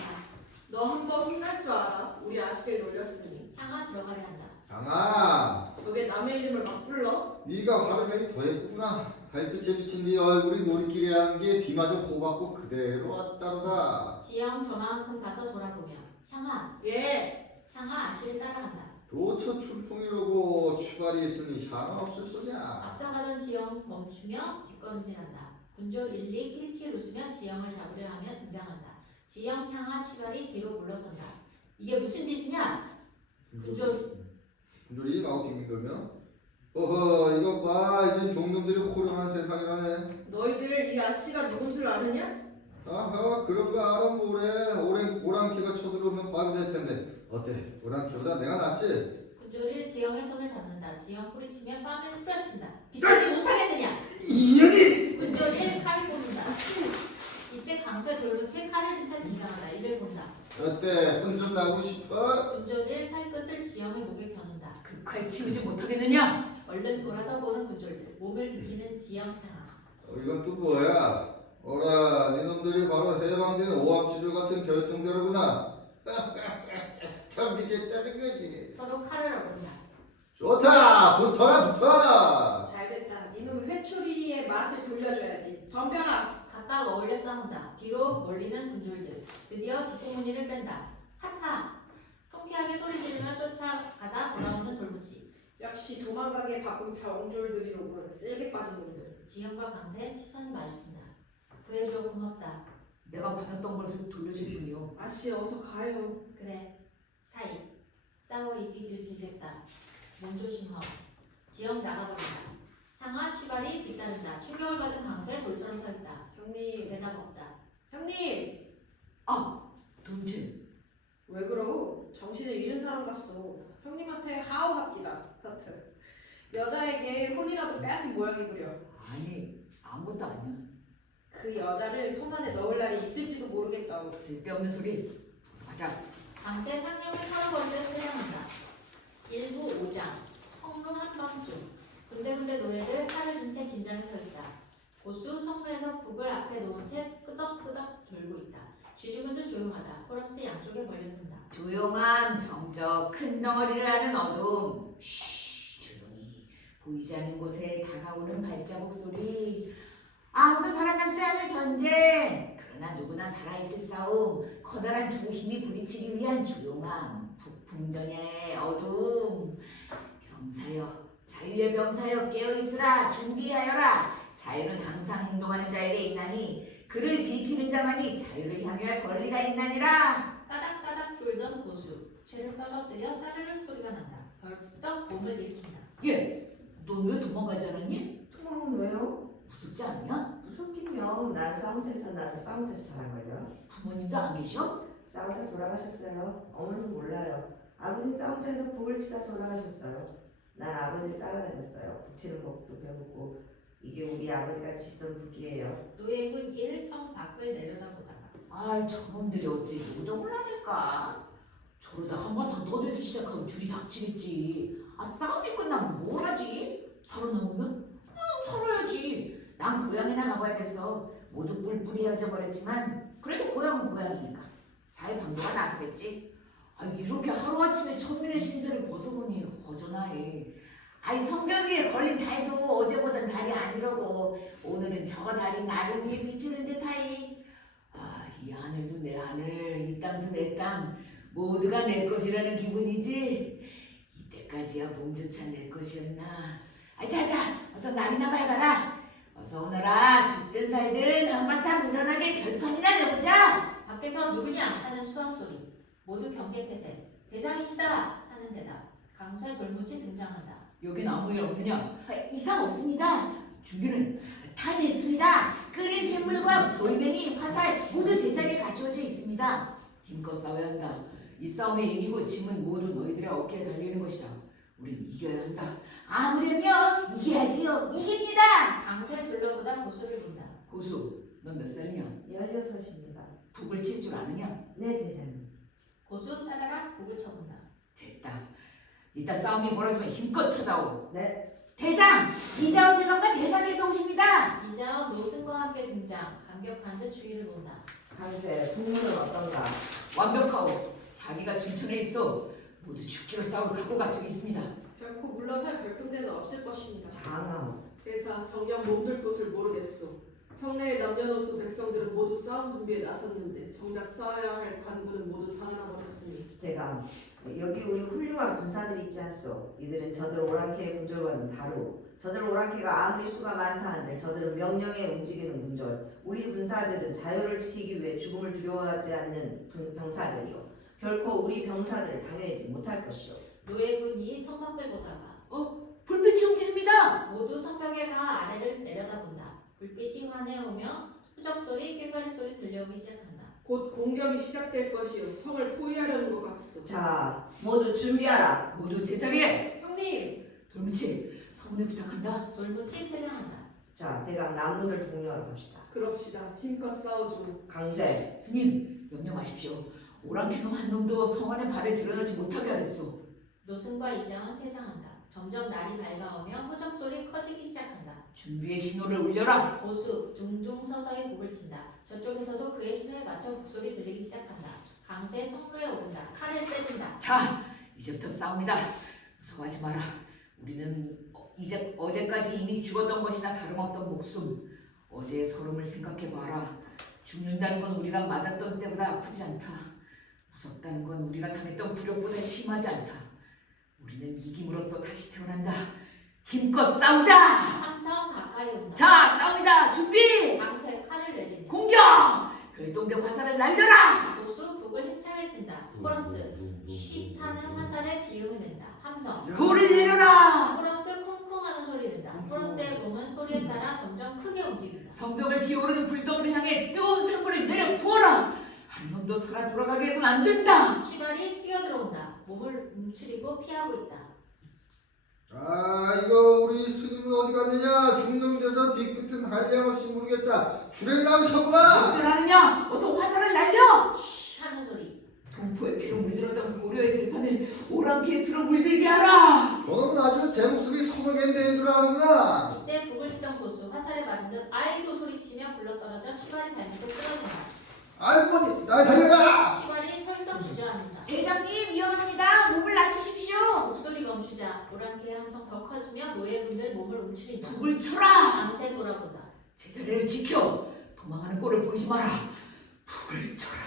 너 한 번 혼날 줄 알아? 우리 아씨를 놀렸으니. 향아 들어가려 한다. 강아, 저게 남의 이름을 막 불러? 네가 화려하게 더했구나. 달빛에 비친 네 얼굴이 놀이끼리 한 게 비마저 호받고 그대로 왔다로다. 지영 저만큼 가서 돌아보며 향아 예. 향아 아씨를 따라간다. 도처 출풍이로고 추발이 있으니 향 없을 소냐. 앞서가던 지영 멈추며 뒷걸음질한다. 군졸 일릭 킬킬 웃으며 지영을 잡으려 하며 등장한다. 지영 향아 취발이 뒤로 물러선다. 이게 무슨 짓이냐? 군졸이 마우킹인 거며? 어허, 이거 봐, 이젠 종놈들이 호령한 세상이라네. 너희들 이 아씨가 누군 줄 아느냐? 아하, 그런 거 알아 뭐래. 오랑캐가 쳐들어오면 빠게 될 텐데. 어때? 오랑캐보다 내가 낫지? 군졸이 지영의 손을 잡는다. 지영 뿌리치며 뺨을 후려친다. 비키지 못하겠느냐? 이년이! 군졸이 칼을 꽂는다. 이때 강수의 돌로 채 칼을 든 채 등장한다. 이를 본다. 어때? 혼 좀 나고 싶어? 군졸이 칼끝을 지영의 목에 겨눈다. 그 칼 치우지 못하겠느냐? 얼른 돌아서 보는 군졸들. 몸을 비키는 지영 향아. 이건 또 뭐야? 어라, 니놈들이 바로 해방된 오합지졸 같은 결동대로구나. 참 미겠다는 거지. 서로 칼을 얻는다. 좋다! 붙어라! 잘됐다. 이놈의 회초리의 맛을 돌려줘야지. 덤벼라. 각각 어울려 싸운다. 뒤로 몰리는 군졸들. 드디어 뒷구무늬를 뺀다. 하하! 통쾌하게 소리 지르며 쫓아가다 돌아오는 돌무치. 역시 도망가기에 바쁜 병졸들이로군. 쓸개 빠진 놈들. 지영과 강세 시선이 마주친다. 구해주어 고맙다. 내가 받았던 것을 돌려줄 뿐이요. 아씨 어서 가요. 그래. 사이. 싸워 이기길 빌겠다. 몸조심하오. 지영 나가버린다. 향아 취발이 뒤따른다. 충격을 받은 강수의 돌처럼 서있다. 형님. 대답 없다. 형님. 돈즈. 왜 그러우? 정신을 잃은 사람 같소. 형님한테 하오합기다. 하트. 여자에게 혼이라도 빼앗긴 모양이구려. 아니 아무것도 아니야. 그 여자를 손 안에 넣을 날이 있을지도 모르겠다. 쓸데없는 소리. 어서 가자. 강수의 상념을 털어버리듯 회랑한다. 일부 5장. 성로 한밤중. 군데군데 노예들 칼을 든 채 긴장해 서있다. 고수 성로에서 북을 앞에 놓은 채 끄덕끄덕 졸고 있다. 쥐죽은도 조용하다. 코러스 양쪽에 걸려선다. 조용한 정적 큰 덩어리를 하는 어둠. 쉬 조용히. 보이지 않는 곳에 다가오는 발자국 소리. 아무도 살아남지 않을 전쟁. 그러나 누구나 살아있을 싸움. 커다란 두 힘이 부딪히기 위한 조용함. 북풍전야의 어둠. 병사여, 자유의 병사여 깨어있으라. 준비하여라. 자유는 항상 행동하는 자에게 있나니 그를 지키는 자만이 자유를 향유할 권리가 있나니라. 까닥까닥 졸던 고수. 부채를 떨어뜨려 따르릉 소리가 난다. 벌떡 몸을 일으킨다. 예, 넌 왜 도망가지 않았니? 도망은 왜요? 무섭지 않냐? 무섭긴요. 난 싸움터에서 나서 싸움터에서 자란 걸요. 부모님도 안 계셔? 싸우다 돌아가셨어요. 어머니는 몰라요. 아버지는 싸움터에서 북을 치다 돌아가셨어요. 난 아버지를 따라다녔어요. 북치는 법도 배우고. 이게 우리 아버지가 치던 북이에요. 노예군 1 성 밖을 내려다보다가 아이 저놈들이 어찌 누구도 몰라낼까? 저러다 한 번 더 떠들기 시작하면 둘이 닥치겠지. 싸움이 끝나면 뭘 하지? 살아남으면? 살아야지. 난 고향이나 가봐야겠어. 모두 뿔뿔이 헤어져 버렸지만 그래도 고향은 고향이니까 사회 방도가 나서겠지. 이렇게 하루아침에 천민의 신세를 벗어보니 허전하해. 아니 성벽 위에 걸린 달도 어제보단 달이 아니라고. 오늘은 저 달이 나를 위해 비추는 듯하이. 아, 이 하늘도 내 하늘, 이 땅도 내 땅, 모두가 내 것이라는 기분이지. 이때까지야 몸조차 내 것이었나. 자자, 어서 날이나 밝아라. 어서 오너라. 죽든 살든 한바탕 무난하게 결판이나 내보자. 밖에서 누구냐 하는 수화 소리. 모두 경계태세. 대장이시다 하는 대답. 강수의 돌무치 등장한다. 여긴 아무 일 없느냐? 이상 없습니다. 준비는 다 됐습니다. 끓인 샘물과 돌멩이, 화살 모두 제자리에 갖추어져 있습니다. 힘껏 싸워야 한다. 이 싸움에 이기고 짐은 모두 너희들의 어깨에 달리는 것이다. 우린 이겨야 한다. 아무렴요 이겨야지요. 이깁니다. 강수의 둘러보다 고수를 본다. 고수, 넌 몇 살이냐? 16입니다. 북을 칠 줄 아느냐? 네, 대장님. 고수 따라락 북을 쳐본다. 됐다. 이따 싸움이 벌어지면 힘껏 쳐다오. 네. 대장, 이자원 대감과 대사께서 오십니다. 이자원 노승과 함께 등장. 감격한 듯 주위를 본다. 강세, 국물은 어떤가? 완벽하오. 사기가 준천에 있어. 모두 죽기로 싸울 각오가 되어 있습니다. 결코 물러설 별동대는 없을 것입니다. 장하. 대사 정녕 몸둘 곳을 모르겠소. 성내의 남녀노소 백성들은 모두 싸움 준비에 나섰는데 정작 싸워야 할 관군은 모두 달아나 버렸으니 대감, 여기 우리 훌륭한 군사들이 있지 않소? 이들은 저들 오랑캐의 군졸과는 다르고 저들 오랑캐가 아무리 수가 많다 한들 저들은 명령에 움직이는 군졸, 우리 군사들은 자유를 지키기 위해 죽음을 두려워하지 않는 병사들이요. 결코 우리 병사들을 당해내지 못할 것이요. 노예군이 성벽을 보다가 불빛이 움직입니다. 모두 성벽에 가 아래를 내려다본다. 불빛이 환해오며 후적 소리, 꽹과리 소리 들려오기 시작한다. 곧 공격이 시작될 것이요 성을 포위하려는 것 같소. 자, 모두 준비하라. 모두 제자리에. 형님, 돌무치, 서문을 부탁한다. 돌무치 퇴장한다. 자, 대감 남문을 독려하러 갑시다. 그럽시다. 힘껏 싸워주오. 강세, 스님, 염려 마십시오. 오랑캐놈 한 놈도 성 안에 발을 드러나지 못하게 하랬소. 노승과 이장은 퇴장한다. 점점 날이 밝아오며 호적 소리 커지기 시작한다. 준비의 신호를 울려라. 고수 둥둥 서서히 북을 친다. 저쪽에서도 그의 신호에 맞춰 북소리 들리기 시작한다. 강수의 성로에 오른다. 칼을 빼든다. 자, 이제부터 싸웁니다. 무서워하지 마라. 우리는 이제 어제까지 이미 죽었던 것이나 다름없던 목숨. 어제의 서름을 생각해봐라. 죽는다는 건 우리가 맞았던 때보다 아프지 않다. 무섭다는 건 우리가 당했던 굴욕보다 심하지 않다. 우리는 이김으로써 다시 태어난다. 힘껏 싸우자. 함성 가까이 온다. 자, 싸웁니다. 준비. 강세 칼을 내린다. 공격. 별동대 화살을 날려라. 고수 북을 힘차게 친다. 코러스 쉿하는 화살에 비음을 낸다. 함성 돌을 내려라. 코러스 쿵쿵하는 소리 낸다. 코러스의 몸은 소리에 따라 점점 크게 움직인다. 성벽을 기어오르는 불덩이를 향해 뜨거운 샘물을 내려 부어라. 한 놈도 살아 돌아가게 해서는 안 된다. 쥐발이 뛰어들어온다. 몸을 움츠리고 피하고 있다. 아, 이거 우리 스님은 어디 갔느냐? 중동돼서 뒤끝은 한량없이 모르겠다. 주랭랑을 쳤구나. 뭐들 하느냐? 어서 화살을 날려. 쉬 하는 소리. 동포의 피로 물들었던 고려의 들판을 오랑캐의 피로 물들게 하라. 저놈은 아주 제 목숨이 선호겐데인 줄 아는구나. 이때 북을 치던 고수 화살에 맞은 듯 아이고 소리치며 굴러떨어져 쥐발이 발밑에 쓰러진다. 아이고, 날 살려라. 쥐발이 털썩 주저앉는다. 대장님 위험합니다. 몸을 낮추십시오. 목소리 멈추자 오랑캐의 함성 더 커지며 노예군들 몸을 움츠린다. 북을 쳐라. 강세 돌아본다. 제자리를 지켜. 도망하는 꼴을 보이지 마라. 북을 쳐라.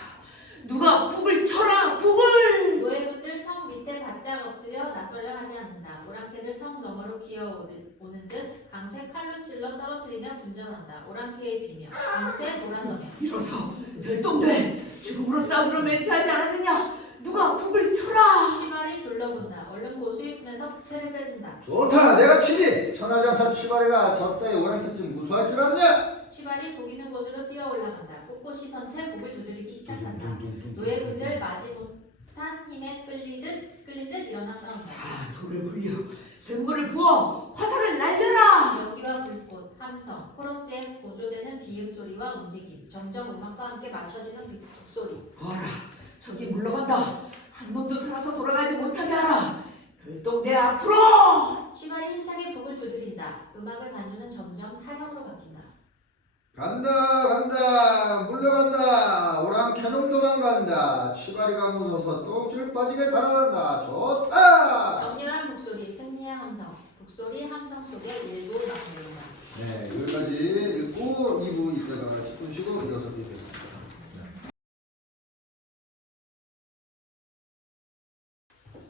누가 북을 쳐라. 북을. 노예군들 성 밑에 바짝 엎드려 나서려 하지 않는다. 오랑캐들 성 너머로 기어오는 듯 강쇠 칼로 찔러 떨어뜨리며 분전한다. 오랑캐의 비명. 강쇠 돌아서며. 일어서 별동대. 죽음으로 싸우기로 맹세하지 않았느냐. 누가 북을 쳐라. 취발이 둘러본다. 얼른 고수의 손에서 부채를 빼든다. 좋다, 내가 치지. 천하장사 취발이가 저 따위 오랑캐쯤 무수할 줄 아냐? 취발이 북 있는 곳으로 뛰어 올라간다. 꼿꼿이 선 채 북을 두드리기 시작한다. 노예군들 마지못한 힘에 끌린 듯 일어나 싸운다. 자, 돌을 굴려. 샘물을 부어. 화살을 날려라. 연기와 불꽃, 함성, 코러스의 고조되는 비음 소리와 움직임, 점점 음악과 함께 맞춰지는 북소리. 봐라. 저기 물러간다. 한 놈도 살아서 돌아가지 못하게 하라. 별동대 앞으로. 취발이 힘차게 북을 두드린다. 음악의 반주는 점점 타령으로 바뀐다. 간다, 물러간다. 오랑캐놈 도망간다. 취발이가 무서워서 똥줄 빠지게 달아난다. 좋다. 격렬한 북소리, 승리의 함성. 북소리 함성 속에 일부 막힙니다. 네, 여기까지 읽고 2부 이따가 10분 쉬고 이어서 뵙겠습니다.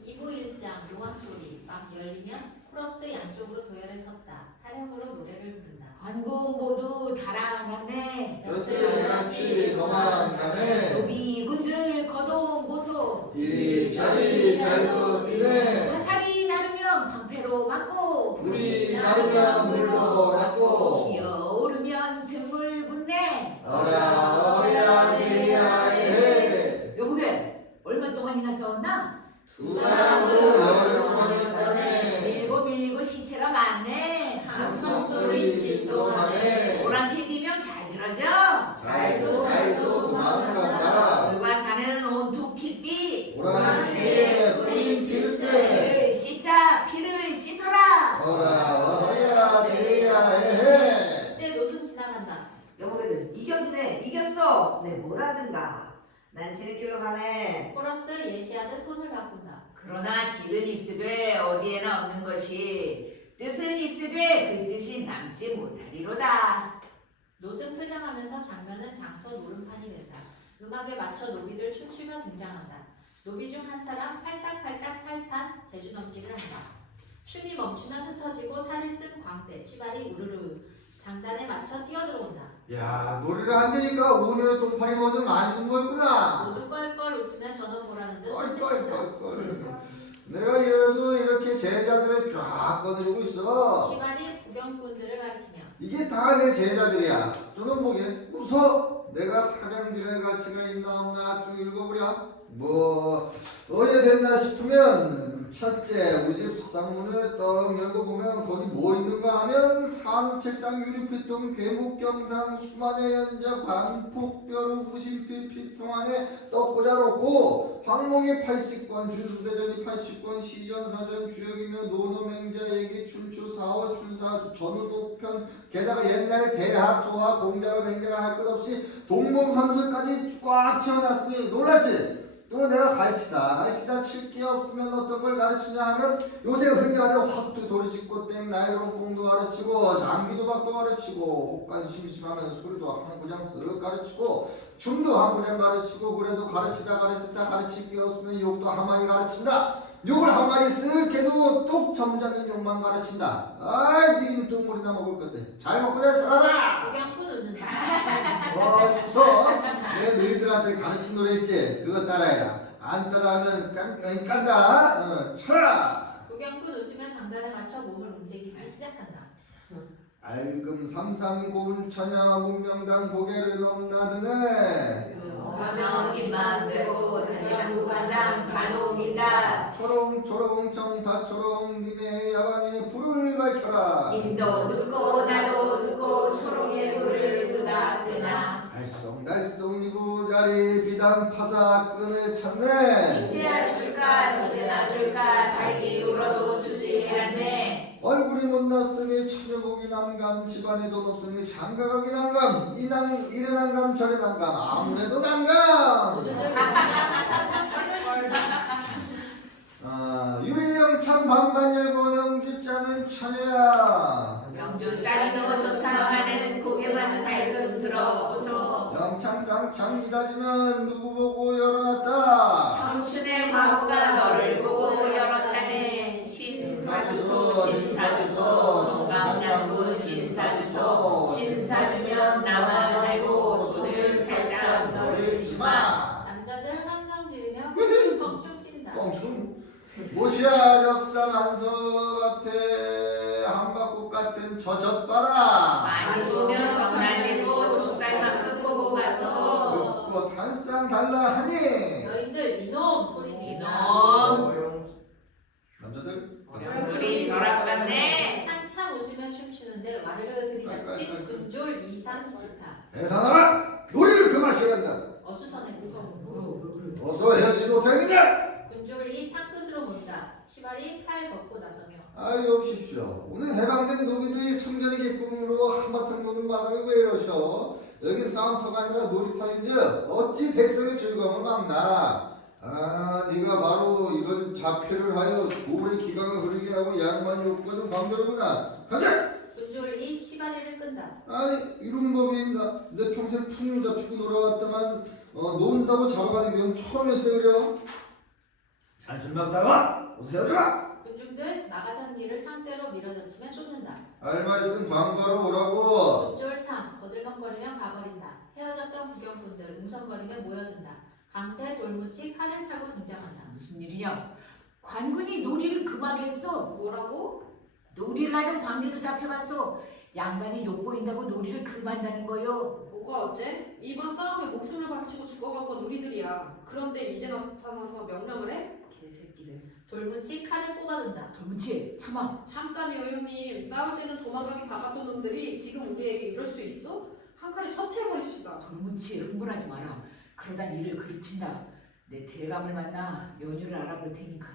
2부 1장 용왕소리 막 열리면 코러스 양쪽으로 도열에 섰다. 타령으로 노래를 부른다. 관궁 모두 달아났네. 벼슬같이 도망가네. 노비군들 거동 보소. 이리저리 잘도 뛰네. 화살이 나르면 방패로 맞고 불이 나르면 물로 맞고 기어오르면 쇠물 붙네. 어라 어야 내야 해. 여보게 얼마 동안이나 싸웠나? 두 사람도 열흘 동안 했다네. 밀고 시체가 많네. 함성 소리 진동하네. 오랑캐 비명 자지러져. 잘도 도망간다. 불과사는 온통 핏빛. 오랑캐의 뿌린 필세. 피를 씻자 피를 씻어라. 어라 어야 내야 해. 그때 노순 지나간다. 여보게들 이겼네 이겼어. 네 뭐라든가. 난 지름길로 가네. 코러스 예시하듯 톤을 바꾼다. 그러나 길은 있으되 어디에나 없는 것이 뜻은 있으되 그 뜻이 남지 못하리로다. 노승 퇴장하면서 장면은 장터 노름판이 된다. 음악에 맞춰 노비들 춤추며 등장한다. 노비 중 한 사람 팔딱팔딱 살판 제주 넘기를 한다. 춤이 멈추면 흩어지고 탈을 쓴 광대 치발이 우르르 장단에 맞춰 뛰어들어온다. 야 노래를 한다니까 오늘 동파리 모두 많이 준 거였구나. 모두 껄껄 웃으며 전원 보라는 듯 손짓한다. 껄껄껄껄. 내가 이래도 이렇게 제자들을 쫙 거느리고 있어. 치발이 구경꾼들을 가리키며 이게 다 내 제자들이야. 저는 보기엔 웃어. 내가 사장질의 가치가 있나 없나 쭉 읽어보랴. 뭐 어제 됐나 싶으면 첫째 우리 집 석상문을 떡 열고 보면 거기 뭐 있는가 하면 산후 책상 유리피통 괴목경상 수만의 연자 광폭뼈루 구심필 피통 안에 떡 꽂아놓고 황몽이 80권 준수대전이 80권 시전사전 주역이며 노노맹자 얘기 춘추 사월 춘사 전후독편 게다가 옛날 대학 소화 공작을 맹장을 할 것 없이 동몽선수까지 꽉 채워놨으니 놀랐지? 또 내가 가르치다 칠 게 없으면 어떤 걸 가르치냐 하면 요새 흔히 하는 화투 도리짓고 땡 나이론공도 가르치고 장기도박도 가르치고 옷간 심심하면 소리도 한 구장 쓱 가르치고 춤도 한 구장 가르치고 그래도 가르치다 가르칠 게 없으면 욕도 한마디 가르친다. 욕을 한마디 쓱 해도 똑 점잖은 욕만 가르친다. 아이 니는 똥물이나 먹을 건데 잘 먹고 잘 살아라. 구경꾼 웃는다. 웃어. 내가 너희들한테 가르친 노래 있지? 그거 따라해라. 안 따라하면 깐다. 쳐라. 구경꾼 웃으며 장단에 맞춰 몸을 움직이기 시작한다. 알금 삼삼 고운 처녀 문명당 고개를 넘나드네. 가면 입만 빼고 단장 관장 간혹이다. 초롱초롱 청사초롱 님의 야방에 불을 밝혀라. 인도 눕고 나도 눕고 초롱의 불을 두다 끄나. 달쏭달쏭 이부자리 비단 파사 끈을 찾네. 인제야 줄까 저제나 줄까 달기 울어도 주지 않네. 얼굴이 못났으니 처녀복이 난감 집안에 돈 없으니 장가가기 난감 이래 난감 저래 난감 아무래도 난감. 모두들 웃으며 한탄탄 춤을 춘다. 유리영참 반만 열고 명주자는 처녀야. 명주 짜리도 좋다 하는 고개만 살금 들어보소. 영창쌍창 이다지면 누구 보고 열어놨다. 청춘의 바보가 너를 보고 열었다네. 신사주소 신사주소 송강남구 신사주소. 신사주면 나만 알고 손을 살짝 너를 주마. 남자들 환성 지르며 껑충껑충 뛴다. 껑충 모시아 역삼 한석 앞에 한박국 같은 저 젖봐라. 많이 보면 멍날리고 족살만큼 보고 가서. 긋고 한쌍 달라 하니. 너희들 이놈 소리 지르다. 이놈. 남자들 소리 저락 같네. 한참 웃으며 춤추는데 와르르 들이닥친 군졸 2, 3 기타. 대산하라. 요리를 그만 시간다. 어수선해 구성. 어서 헤어지지 못하겠느냐. 군졸이 창끝으로 문다. 시발이 칼 벗고 나서며. 아유 오십시오. 오늘 해방된 노비들이 성전의 기쁨으로 한바탕 노는 마당에 왜 이러셔? 여기 싸움터가 아니라 놀이터인지 어찌 백성의 즐거움을 막나. 아, 네가 바로 이런 자표를 하여 도의 기강을 흐르게 하고 양반이 욕구하는 광대로구나. 가자! 군졸이 취바리를 끈다. 아니, 이런 법이인가? 내 평생 풍류 잡히고 놀아왔다만 논다고 잡아가는 경우는 처음이었어 그려. 잔술 먹다가 어서 헤어져라! 군중들 마가산기를 창대로 밀어젖히며 쏟는다. 알말씀 광고하러 오라고. 군졸 3 거들먹거리며 가버린다. 헤어졌던 구경꾼들 웅성거리며 모여든다. 강쇠 돌무치 칼을 차고 등장한다. 무슨 일이냐? 관군이 놀이를 그만해 했어. 뭐라고? 놀이를 하던 광대도 잡혀갔어. 양반이 욕보인다고 놀이를 그만다는 거요. 뭐가 어째? 이번 싸움에 목숨을 바치고 죽어간 건 우리들이야. 그런데 이제 나타나서 명령을 해? 개새끼들. 돌무치 칼을 뽑아든다. 돌무치 참아. 잠깐이요 형님. 싸울 때는 도망가기 바빴던 놈들이 지금 우리에게 이럴 수 있어? 한 칼에 처치해버립시다. 돌무치 흥분하지 마라. 그러다 니를 그르친다. 내 대감을 만나 연유를 알아볼 테니까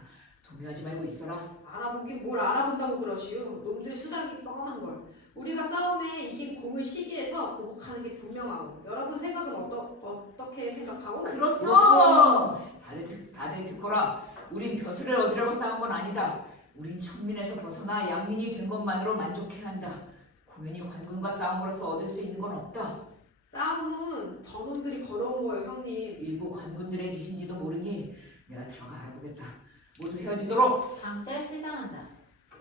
동요하지 말고 있어라. 알아보긴 뭘 알아본다고 그러시오. 놈들 수작이 뻔한 걸. 우리가 싸움에 이긴 공을 시기해서 보복하는 게 분명하고. 여러분 생각은 어떻게 생각하고? 그렇소. 다들 듣거라. 우린 벼슬을 얻으려고 싸운 건 아니다. 우린 천민에서 벗어나 양민이 된 것만으로 만족해야 한다. 공연히 관군과 싸움으로써 얻을 수 있는 건 없다. 싸움은 저놈들이 걸어온 거예요 형님. 일부 관군들의 짓인지도 모르니 내가 들어가 알아보겠다. 모두 헤어지도록. 강쇠 퇴장한다.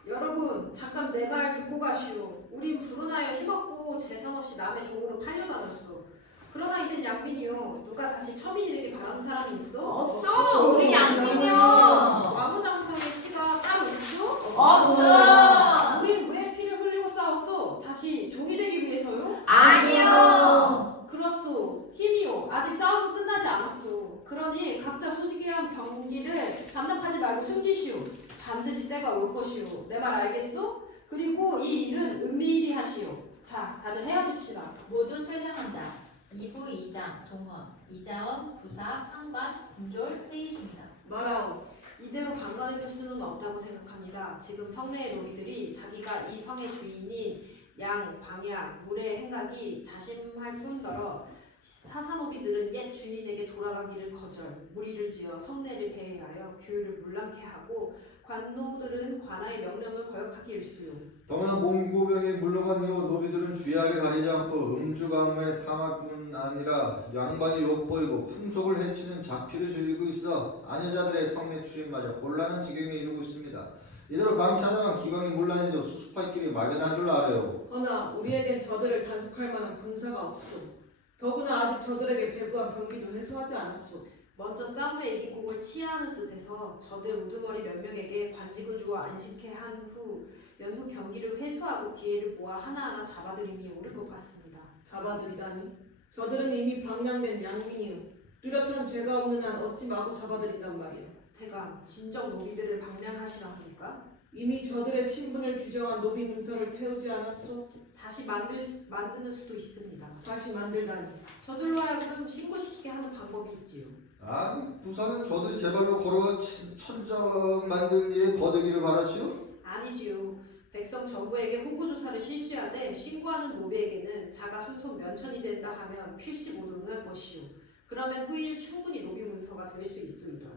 여러분 잠깐 내 말 듣고 가시오. 우린 불운하여 힘없고 재산 없이 남의 종으로 팔려다녔어. 그러나 이젠 양민이요. 누가 다시 첨인이 되길 바라는 사람이 있어? 없어. 우리 양민이요. 왕후장성의 씨가 따로 있어? 없어. 우린 왜 피를 흘리고 싸웠어? 다시 종이 되기 위해서요? 아니요. 그렇소. 힘이요. 아직 싸움은 끝나지 않았소. 그러니 각자 소지기한 병기를 반납하지 말고 숨기시오. 반드시 때가 올 것이오. 내 말 알겠소? 그리고 이 일은 은밀히 하시오. 자, 다들 헤어집시다. 모두 퇴장한다. 2부 2장 동원, 이자원, 부사, 한관, 군졸 회의 중이다. 말하오. 이대로 방관해둘 수는 없다고 생각합니다. 지금 성내의 노비들이 자기가 이 성의 주인인 양, 방야, 물의 행각이 자심할 뿐더러 사사노비들은 옛 주인에게 돌아가기를 거절, 무리를 지어 성내를 배회하여 규율을 문란케 하고 관노들은 관아의 명령을 거역하기 일쑤요. 더구나 공고병이 물러간 이후 노비들은 주야를 가리지 않고 음주가무에 탐할 뿐 아니라 양반이 욕보이고 풍속을 해치는 자피를 즐기고 있어 아녀자들의 성내 출입마저 곤란한 지경에 이르고 있습니다. 이대로 방치하다가 기강이 문란해져 수습할 길이 막연한 줄 알아요. 허나 우리에겐 저들을 단속할 만한 군사가 없소. 더구나 아직 저들에게 배부한 병기도 회수하지 않았소. 먼저 싸움에 이긴 공을 치하하는 뜻에서 저들 우두머리 몇 명에게 관직을 주어 안식케 한 후 연후 병기를 회수하고 기회를 모아 하나하나 잡아들임이 옳을 것 같습니다. 잡아들이다니. 저들은 이미 방량된 양민이요. 뚜렷한 죄가 없는 한 어찌 마구 잡아들인단 말이오. 대감, 진정 노비들을 방량하시라 합니까? 이미 저들의 신분을 규정한 노비 문서를 태우지 않았소. 다시 만드는 수도 있습니다. 다시 만들다니. 저들로 하여금 신고시키게 하는 방법이 있지요. 아, 부사는 저들이 제발로 걸어 천정 만든 일에 거두기를 바라시오? 아니지요. 백성 전부에게 호구조사를 실시하되 신고하는 노비에게는 자가 손손 면천이 된다 하면 필시 모독할 것이요. 그러면 후일 충분히 노비 문서가 될 수 있습니다.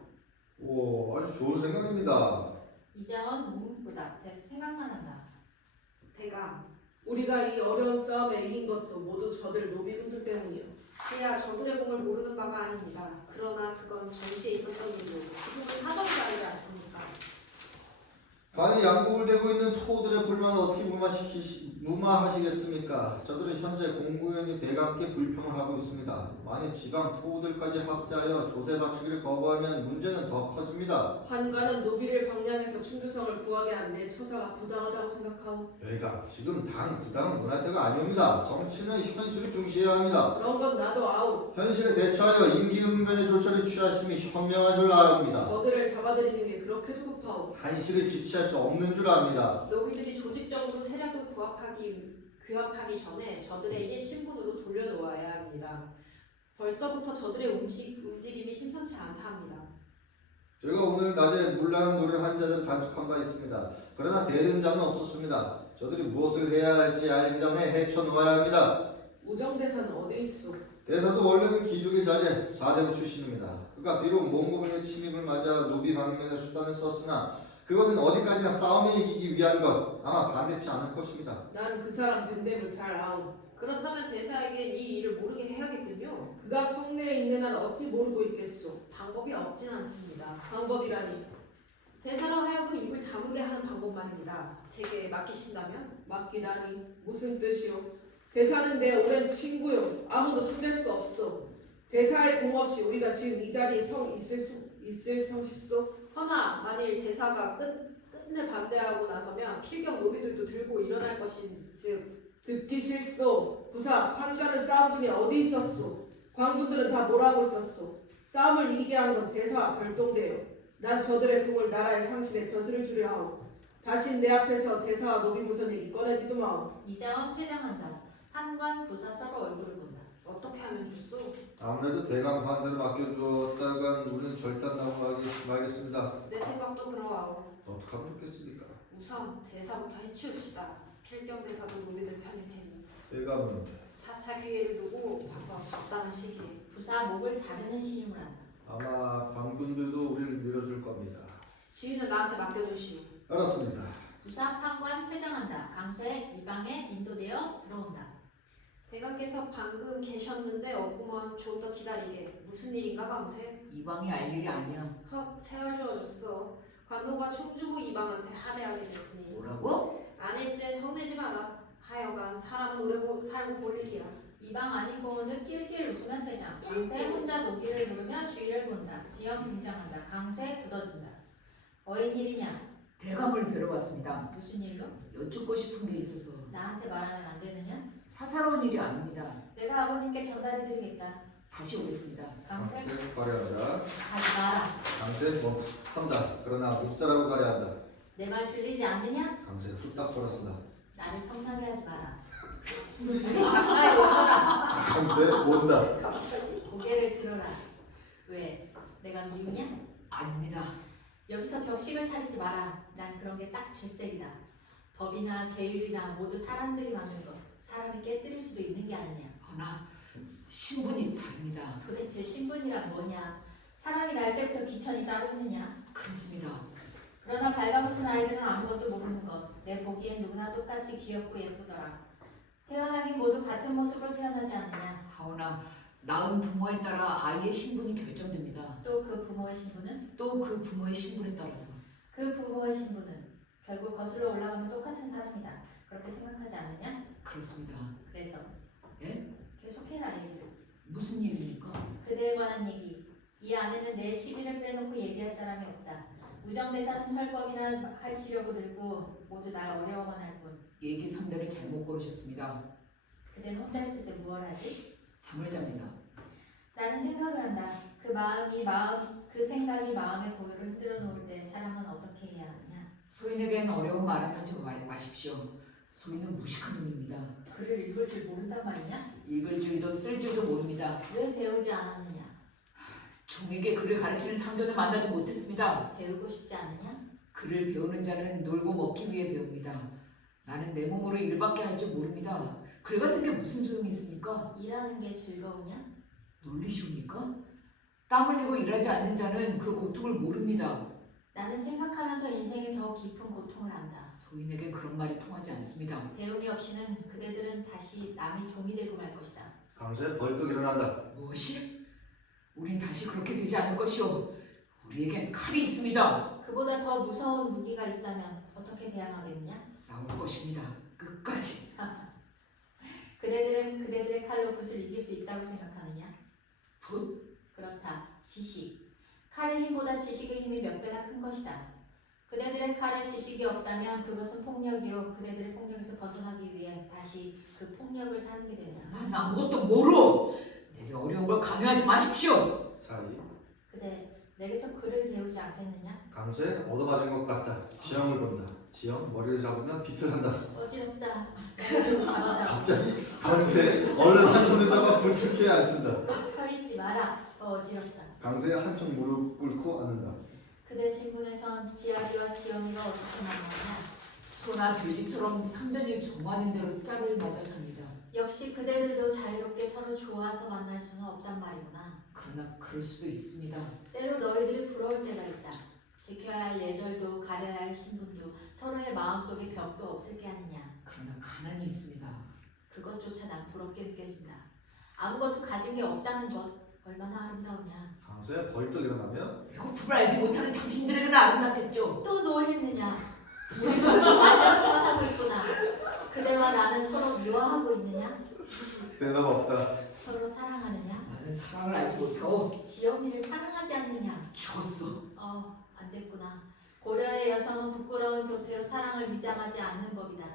오, 아주 좋은 생각입니다. 이자원 무궁부다. 생각만 한다. 대감, 우리가 이 어려운 싸움에 이긴 것도 모두 저들 노비분들 때문이요. 그야 저들의 공을 모르는 바가 아닙니다. 그러나 그건 전시에 있었던 일이고 지금은 사정이 다르지 않습니까? 관이 양국을 대고 있는 토들의 불만을 어떻게 무마하시겠습니까? 저들은 현재 공구연이 대감께 불평을 하고 있습니다. 만일 지방 토들까지 합세하여 조세 바치기를 거부하면 문제는 더 커집니다. 환관은 노비를 방량해서 충주성을 구하게 한 내 처사가 부당하다고 생각하오. 대감, 지금 당 부당은 문할 때가 아닙니다. 정치는 현실을 중시해야 합니다. 그런 건 나도 아오. 현실에 대처하여 임기응변의 조처를 취하심이 현명한 줄 압니다. 저들을 잡아들이는 게 그렇게도 급하오. 한시를 지체할 수 없는 줄 압니다. 노비들이 조직적으로 세력을 규합하기 전에 저들의 옛 신분으로 돌려놓아야 합니다. 벌써부터 저들의 움직임이 심상치 않다 합니다. 제가 오늘 낮에 문란한 노래를 한 자들을 단속한 바 있습니다. 그러나 대등자는 없었습니다. 저들이 무엇을 해야 할지 알기 전에 헤쳐놓아야 합니다. 우정대사는 어디 있소? 대사도 원래는 귀족의 자제, 사대부 출신입니다. 그가 비록 몽고군의 침입을 맞아 노비 방면의 수단을 썼으나 그것은 어디까지나 싸움에 이기기 위한 것, 아마 반대치 않을 것입니다. 난 그 사람 됨됨을 잘 아오. 그렇다면 대사에게 이 일을 모르게 해야겠군요. 그가 성내에 있는 한 어찌 모르고 있겠소. 방법이 없진 않습니다. 방법이라니. 대사로 하여금 입을 다물게 하는 방법만입니다. 제게 맡기신다면? 맡기다니 무슨 뜻이오? 대사는 내 오랜 친구요. 아무도 손댈 수 없소. 대사의 공 없이 우리가 지금 이 자리에 있을 성식소? 허나 만일 대사가 끝내 반대하고 나서면 필경 노비들도 들고 일어날 것인즉 듣기 싫소. 부사 판관은 싸움 중에 어디 있었소? 광군들은 다 뭐라고 있었소? 싸움을 이기게 한 건 대사와 별동대요. 난 저들의 공을 나라의 상실에 벼슬을 주려 하오. 다신 내 앞에서 대사와 노비 무선 얘기 꺼내지도 마오. 이장원 퇴장한다. 한관 부사 서로 얼굴을 본다. 어떻게 하면 좋소? 아무래도 대강 환대를 맡겨두었다간 우리는 절단나고 말겠습니다. 내 생각도 그러하오. 어떻게 하면 좋겠습니까? 우선 대사부터 해치웁시다. 필경 대사도 노비들 편일 테니 대감은 차차 기회를 두고 봐서 적당한 시기에. 부사 목을 자르는 신임을 한다. 아마 관군들도 우리를 밀어줄 겁니다. 지휘는 나한테 맡겨주시오. 알았습니다. 부사 판관 퇴장한다. 강쇠 이방에 인도되어 들어온다. 대감께서 방금 계셨는데 없구먼. 좀 더 기다리게. 무슨 일인가 강세? 이방이 알 일이 아니야. 헉, 세월 주어줬어. 관노가 충주부 이방한테 하대하게 됐으니 뭐라고? 아닐세 성내지 마라. 하여간 사람은 오래 살고 볼 일이야. 이방 아니고는 낄낄 웃으면 퇴장. 강쇠 혼자 노기를 부르며 주위를 본다. 지형 등장한다. 강쇠 굳어진다. 어인 일이냐? 대감을 뵈러 왔습니다. 무슨 일로? 여쭙고 싶은 게 있어서. 나한테 말하면 안 되느냐? 사사로운 일이 아닙니다. 내가 아버님께 전달해드리겠다. 다시 오겠습니다. 강쇠 가려한다. 가지 마라. 강세 선다. 그러나 묵사라고 가려한다. 내 말 들리지 않느냐? 강세 후딱 돌아선다. 나를 성나게 하지 마라. 가까이 오너라. 강세 온다. 갑자기? 고개를 들어라. 왜? 내가 미우냐? 아닙니다. 여기서 격식을 차리지 마라. 난 그런 게 딱 질색이다. 법이나 계율이나 모두 사람들이 만든 것. 사람이 깨뜨릴 수도 있는 게 아니냐. 허나 신분이 다릅니다. 도대체 신분이란 뭐냐? 사람이 날 때부터 귀천이 따로 있느냐? 그렇습니다. 그러나 발가벗은 아이들은 아무것도 모르는 것. 내 보기엔 누구나 똑같이 귀엽고 예쁘더라. 태어나긴 모두 같은 모습으로 태어나지 않느냐? 하오나 낳은 부모에 따라 아이의 신분이 결정됩니다. 또 그 부모의 신분은? 또 그 부모의 신분에 따라서. 그 부모의 신분은 결국 거슬러 올라가면 똑같은 사람이다. 그렇게 생각하지 않느냐? 그렇습니다. 그래서 예? 계속해라 얘기를. 무슨 일입니까? 그대에 관한 얘기. 이 안에는 내 시비를 빼놓고 얘기할 사람이 없다. 우정대사는 설법이나 하시려고 들고 모두 날 어려워만 할 뿐. 얘기 상대를 잘못 고르셨습니다. 그댄 혼자 있을 때 무얼 하지? 잠을 잡니다. 나는 생각을 한다. 그 생각이 마음의 고요를 흔들어 놓을 때 사람은 어떻게 해야 하느냐? 소인에겐 어려운 말은 하지 마십시오. 소인은 무식한 놈입니다. 글을 읽을 줄 모른단 말이냐? 읽을 줄도 쓸 줄도 모릅니다. 왜 배우지 않았느냐? 종에게 글을 가르치는 상전을 만나지 못했습니다. 배우고 싶지 않느냐? 글을 배우는 자는 놀고 먹기 위해 배웁니다. 나는 내 몸으로 일밖에 할 줄 모릅니다. 글 같은 게 무슨 소용이 있습니까? 일하는 게 즐거우냐? 놀리시옵니까? 땀 흘리고 일하지 않는 자는 그 고통을 모릅니다. 나는 생각하면서 인생의 더 깊은 고통을 안다. 소인에게 그런 말이 통하지 않습니다. 배움이 없이는 그대들은 다시 남의 종이 되고 말 것이다. 강세 벌떡 일어난다. 무엇이? 우린 다시 그렇게 되지 않을 것이오. 우리에겐 칼이 있습니다. 그보다 더 무서운 무기가 있다면 어떻게 대항하겠느냐? 싸울 것입니다. 끝까지. 그대들은 그대들의 칼로 붓을 이길 수 있다고 생각하느냐? 붓? 그렇다. 지식. 칼의 힘보다 지식의 힘이 몇 배나 큰 것이다. 그대들의 칼에 지식이 없다면 그것은 폭력이요. 그대들의 폭력에서 벗어나기 위해 다시 그 폭력을 사는 게 되냐? 난 아무것도 모르. 내게 어려운 걸 강요하지 마십시오. 사이. 그대 내게서 글을 배우지 않겠느냐? 강세 얻어맞은 것 같다. 지형을 본다. 지형 머리를 잡으면 비틀한다. 어지럽다. 좀 잡아다. 갑자기 강세 얼른 한 손을 잡아 부축해 앉힌다. 서 있지 마라. 어지럽다. 강세 한쪽 무릎 꿇고 앉는다. 그대 신분에선 지아비와 지영이가 어떻게 만나느냐? 소나 돼지처럼 상전이 정하는 대로 짝을 맞았습니다. 역시 그대들도 자유롭게 서로 좋아서 만날 수는 없단 말이구나. 그러나 그럴 수도 있습니다. 때로 너희들이 부러울 때가 있다. 지켜야 할 예절도 가려야 할 신분도 서로의 마음속에 벽도 없을 게 아니냐. 그러나 가난이 있습니다. 그것조차 난 부럽게 느껴진다. 아무것도 가진 게 없다는 것 얼마나 아름다우냐. 강수야 벌떡 일어나며 배고픔을 알지 못하는 당신들에게는 아름답겠죠. 또 뭘 했느냐. 우리 별로 말다툼만 하고 있구나. 그대와 나는 서로 미워하고 있느냐. 대답 없다. 서로 사랑하느냐. 나는 사랑을 알지 못하고 지영이를 사랑하지 않느냐. 죽었어. 안 됐구나. 고려의 여성은 부끄러운 교태로 사랑을 위장하지 않는 법이다.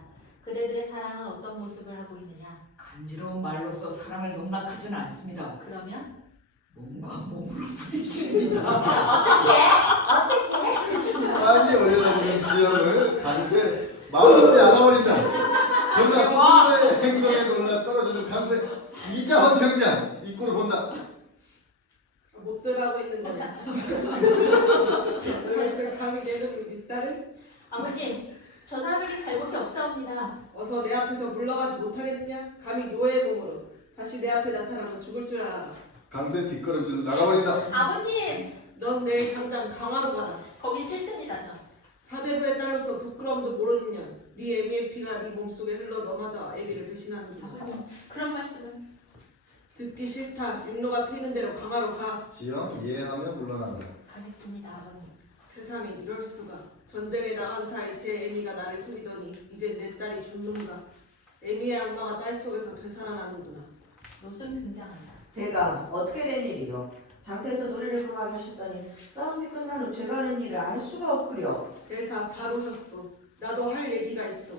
그대들의 사랑은 어떤 모습을 하고 있느냐. 간지러운 말로써 사랑을 농락하지는 않습니다. 그러면 몸과 몸으로 부딪힙니다. 많이 올려다보는 지형을 강세 마음없이 안아버린다. 그러나 스스로의 행동에 놀라 떨어지는 강세 이자헌 경장 이 꼴을 본다. 못들하고 있는 거냐? 너희들 감히 내놓는 네 딸을 아버님, 저 사람에게 잘못이 없사옵니다. 어서 내 앞에서 물러가지 못하겠느냐? 감히 노예의 몸으로 다시 내 앞에 나타나면 죽을 줄 알아. 강세 뒷걸음질로 나가버린다. 아버님, 넌 내일 당장 강화로 가라. 거긴 싫습니다. 저. 사대부의 딸로서 부끄러움도 모르는 년, 네 애미의 피가 네 몸속에 흘러 넘어져 애비를 배신하는구나. 아버님, 그런 말씀은 듣기 싫다. 육로가 트이는 대로 강화로 가. 지형 이해하며 물러난다. 가겠습니다, 아버님. 세상에 이럴 수가. 전쟁에 나간 사이 제 애미가 나를 속이더니 이제 내 딸이 죽는가. 애미의 악마가 딸 속에서 되살아나는구나. 노순 등장한다. 대감 어떻게 된 일이요? 장터에서 노래를 그만하게 하셨더니 싸움이 끝난 후 돼가는 일을 알 수가 없구려. 대사 잘 오셨소. 나도 할 얘기가 있어.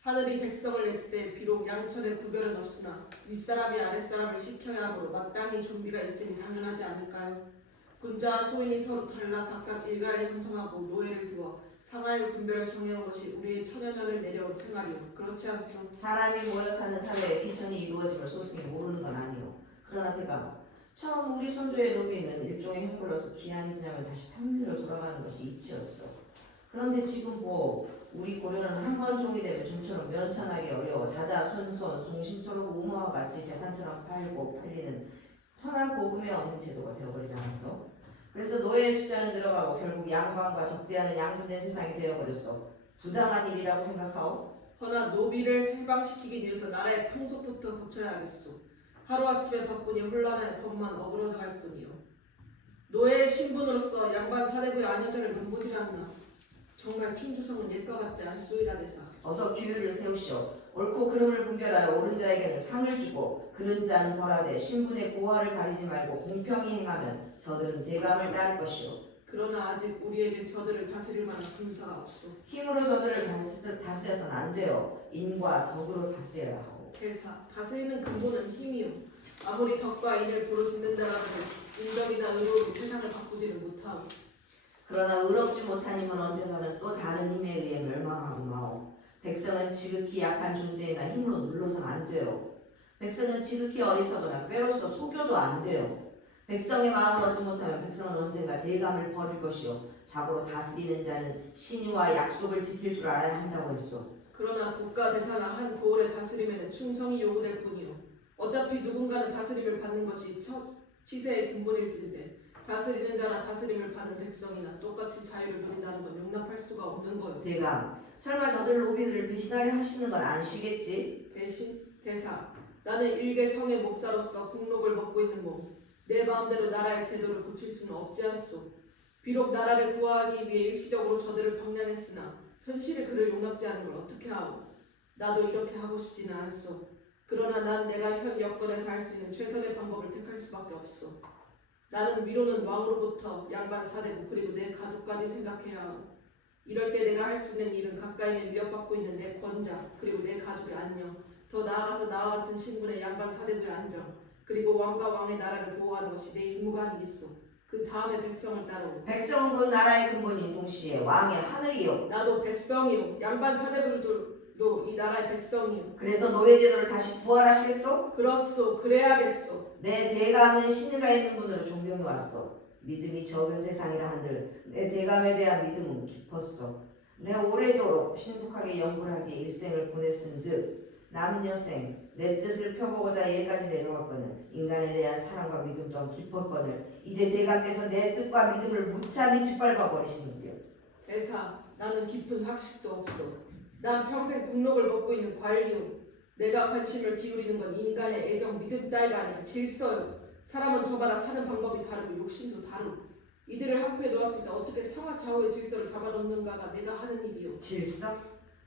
하늘이 백성을 냈대 비록 양천에 구별은 없으나 윗사람이 아랫사람을 시켜야 하므로 마땅히 좀비가 있으니 당연하지 않을까요? 군자와 소인이 서로 달라 각각 일가를 형성하고 노예를 두어 상하의 분별을 정해온 것이 우리의 천여년을 내려온 생활이요. 그렇지 않소? 사람이 모여 사는 사회에 비천이 이루어짐을 소승이 모르는 건 아니오. 그러나 대감 처음 우리 선조의 노비는 일종의 형벌로서 기한이 지나면 다시 평민으로 돌아가는 것이 이치였어. 그런데 지금 우리 고려는 한 번 종이 되면 좀처럼 면천하기 어려워 자자손손 송신토록 우모와 같이 재산처럼 팔고 팔리는 천한 고금에 없는 제도가 되어버리지 않았어? 그래서 노예의 숫자는 늘어가고 결국 양반과 적대하는 양분된 세상이 되어버렸어. 부당한 일이라고 생각하오? 허나 노비를 해방시키기 위해서 나라의 풍속부터 고쳐야 하겠소. 하루아침에 바꾸니 혼란의 법만 어그러져 갈 뿐이요. 노예의 신분으로서 양반 사대부의 안여자를 눈보질 않나. 정말 충주성은 일과 같지 않소이다 대사. 어서 규율을 세우시오. 옳고 그름을 분별하여 옳은 자에게는 상을 주고 그른 자는 벌하되 신분의 고하를 가리지 말고 공평히 행하면 저들은 대감을 따를 것이오. 그러나 아직 우리에게 저들을 다스릴 만한 군사가 없소. 힘으로 저들을 다스려서는 안 돼요. 인과 덕으로 다스려야 하고. 대사, 다스리는 근본은 힘이요. 아무리 덕과 인을 부르짖는다라도 인덕이나 의로움이 세상을 바꾸지를 못하고. 그러나 의롭지 못한 힘은 언제서는 또 다른 힘에 의해 멸망하고 마오. 백성은 지극히 약한 존재이나 힘으로 눌러서는 안 돼요. 백성은 지극히 어리석거나 꾀로서 속여도 안 돼요. 백성의 마음을 얻지 못하면 백성은 언젠가 대감을 버릴 것이요. 자고로 다스리는 자는 신유와 약속을 지킬 줄 알아야 한다고 했소. 그러나 국가 대사나 한 고을의 다스림에는 충성이 요구될 뿐이요. 어차피 누군가는 다스림을 받는 것이 치세의 근본일진데 다스리는 자나 다스림을 받는 백성이나 똑같이 자유를 누린다는 건 용납할 수가 없는 거요. 대감, 설마 저들 노비들을 배신하려 하시는 건 아니시겠지? 대신 대사, 나는 일개 성의 목사로서 국록을 먹고 있는 몸. 내 마음대로 나라의 제도를 고칠 수는 없지 않소. 비록 나라를 구하기 위해 일시적으로 저들을 방랑했으나 현실의 그를 용납지 않은 걸 어떻게 하오? 나도 이렇게 하고 싶지는 않소. 그러나 난 내가 현 여건에서 할 수 있는 최선의 방법을 택할 수밖에 없소. 나는 위로는 왕으로부터 양반 사대부 그리고 내 가족까지 생각해야 하오. 이럴 때 내가 할 수 있는 일은 가까이에 위협받고 있는 내 권자 그리고 내 가족의 안녕, 더 나아가서 나와 같은 신분의 양반 사대부의 안정, 그리고 왕과 왕의 나라를 보호하는 것이 내 임무가 아니겠소. 그 다음에 백성을 따르오. 백성은 곧 나라의 근본인 동시에 왕의 하늘이요. 나도 백성이요. 양반 사대부들도 이 나라의 백성이요. 그래서 노예제도를 다시 부활하시겠소? 그렇소. 그래야겠소. 내 대감은 신의가 있는 분으로 존경해 왔소. 믿음이 적은 세상이라 한들 내 대감에 대한 믿음은 깊었소. 내가 오래도록 신속하게 연구를 하기에 일생을 보냈은즉 남은 여생 내 뜻을 펴보고자 예까지 내려왔거늘 인간에 대한 사랑과 믿음 또한 깊었거늘 이제 대감께서 내 뜻과 믿음을 무참히 짓밟아 버리시는데요. 대사, 나는 깊은 학식도 없어. 난 평생 국록을 먹고 있는 관리요. 내가 관심을 기울이는 건 인간의 애정, 믿음 따위가 아니라 질서요. 사람은 저마다 사는 방법이 다르고 욕심도 다르고. 이들을 학교에 놓았으니까 어떻게 상하 좌우의 질서를 잡아놓는가가 내가 하는 일이요. 질서?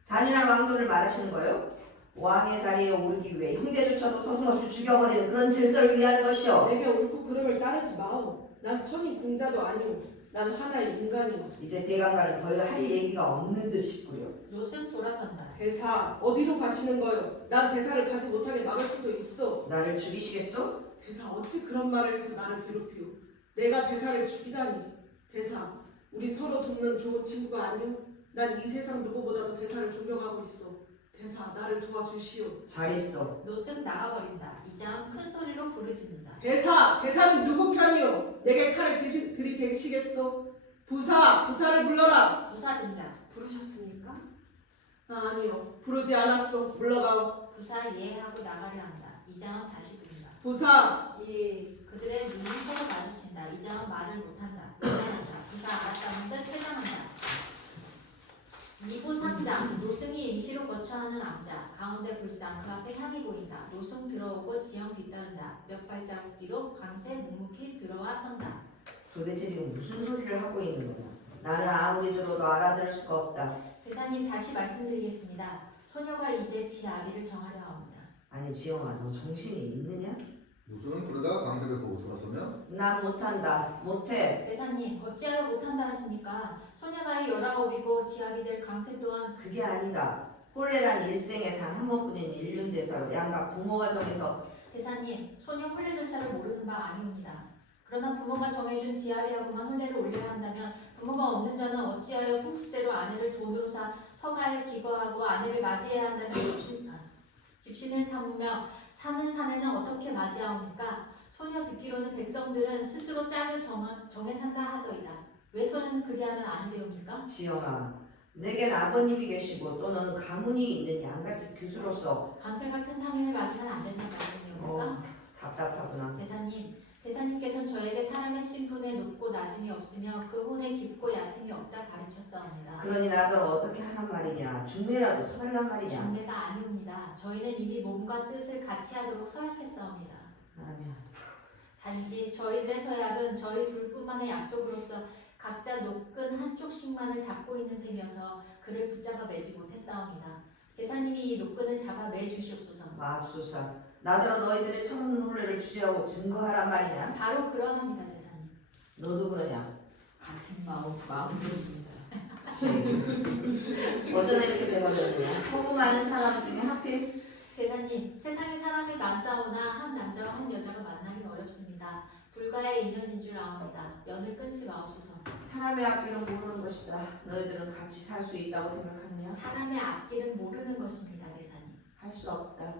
잔인한 왕도를 말하시는 거요? 왕의 자리에 오르기 위해 형제조차도 서슴없이 죽여버리는 그런 질서를 위한 것이오. 내게 옳고 그름을 따르지 마오. 난 선인 궁자도 아니오. 난 하나의 인간이오. 이제 대감과는 더 할 얘기가 없는 듯 싶고요. 노승 돌아선다. 대사, 어디로 가시는 거요? 난 대사를 가지 못하게 막을 수도 있어. 나를 죽이시겠소? 대사, 어찌 그런 말을 해서 나를 괴롭히오? 내가 대사를 죽이다니. 대사, 우리 서로 돕는 좋은 친구가 아니오? 난 이 세상 누구보다도 대사를 존경하고 있어. 대사, 나를 도와주시오. 잘 있어. 노승 나가버린다. 이장 큰 소리로 부르짖는다. 대사, 대사는 누구 편이오? 내게 칼을 들이대시겠소? 부사를 불러라. 부사 등장. 부르셨습니까? 아니요, 부르지 않았소. 물러가오. 부사 예하고 나가려 한다. 이장은 다시 부른다. 부사, 예. 그들의 눈이 서로 마주친다. 이장은 말을 못한다. 불안한다. 부사 알았다는 듯 퇴장한다. 2부 3장 노승이 임시로 거처하는 암자 가운데 불상 그 앞에 향이 보인다. 노승 들어오고 지형 뒤따른다. 몇 발자국 뒤로 강쇠 묵묵히 들어와 선다. 도대체 지금 무슨 소리를 하고 있는 거야? 나는 아무리 들어도 알아들을 수가 없다. 대사님 다시 말씀드리겠습니다. 소녀가 이제 지 아비를 정하려 합니다. 아니 지영아 너 정신이 있느냐? 노승은 그러다가 강색을 보고 돌아서며 난 못한다. 못해. 대사님 어찌하여 못한다 하십니까? 소녀가 19이고 지 아비 될 강쇠 또한 그게 아니다. 홀레란 일생에 단 한 번뿐인 일륜대사로 양각 부모가 정해서 대사님 소녀 혼례 절차를 모르는 바 아니옵니다. 그러나 부모가 정해준 지아비하고만 혼례를 올려야 한다면 부모가 없는 자는 어찌하여 풍습대로 아내를 돈으로 사 서가에 기거하고 아내를 맞이해야 한다면 집신을 삼으며 사는 사내는 어떻게 맞이하옵니까? 소녀 듣기로는 백성들은 스스로 짝을 정해 산다 하더이다. 왜 소녀는 그리하면 아니되옵니까? 지영아 내겐 아버님이 계시고 또 너는 가문이 있는 양갈집 교수로서 강세 같은 상인을 맞으면 안 된다는 말씀이옵니까? 답답하구나. 대사님께서는 저에게 사람의 신분에 높고 낮음이 없으며 그 혼에 깊고 얕음이 없다 가르쳤사옵니다. 그러니 나를 어떻게 하란 말이냐? 중매라도 서달란 말이냐? 중매가 아니옵니다. 저희는 이미 몸과 뜻을 같이 하도록 서약했사옵니다. 라면 단지 저희들의 서약은 저희 둘뿐만의 약속으로서 각자 노끈 한쪽씩만을 잡고 있는 셈이어서 그를 붙잡아 매지 못했사옵니다. 대사님이 이 노끈을 잡아 매 주시옵소서. 맙소사. 나더러 너희들의 청문 혼례를 주제하고 증거하란 말이냐? 바로 그러합니다, 대사님. 너도 그러냐? 같은 마음입니다. 어쩌다 이렇게 돼버렸느냐? 허구 많은 사람 중에 하필 대사님, 세상에 사람이 많사오나 한 남자와 한 여자가 만나기 어렵습니다. 불가의 인연인 줄 아옵니다. 연을 끊지 마옵소서. 사람의 앞길은 모르는 것이다. 너희들은 같이 살 수 있다고 생각하느냐? 사람의 앞길은 모르는 것입니다, 대사님. 할 수 없다.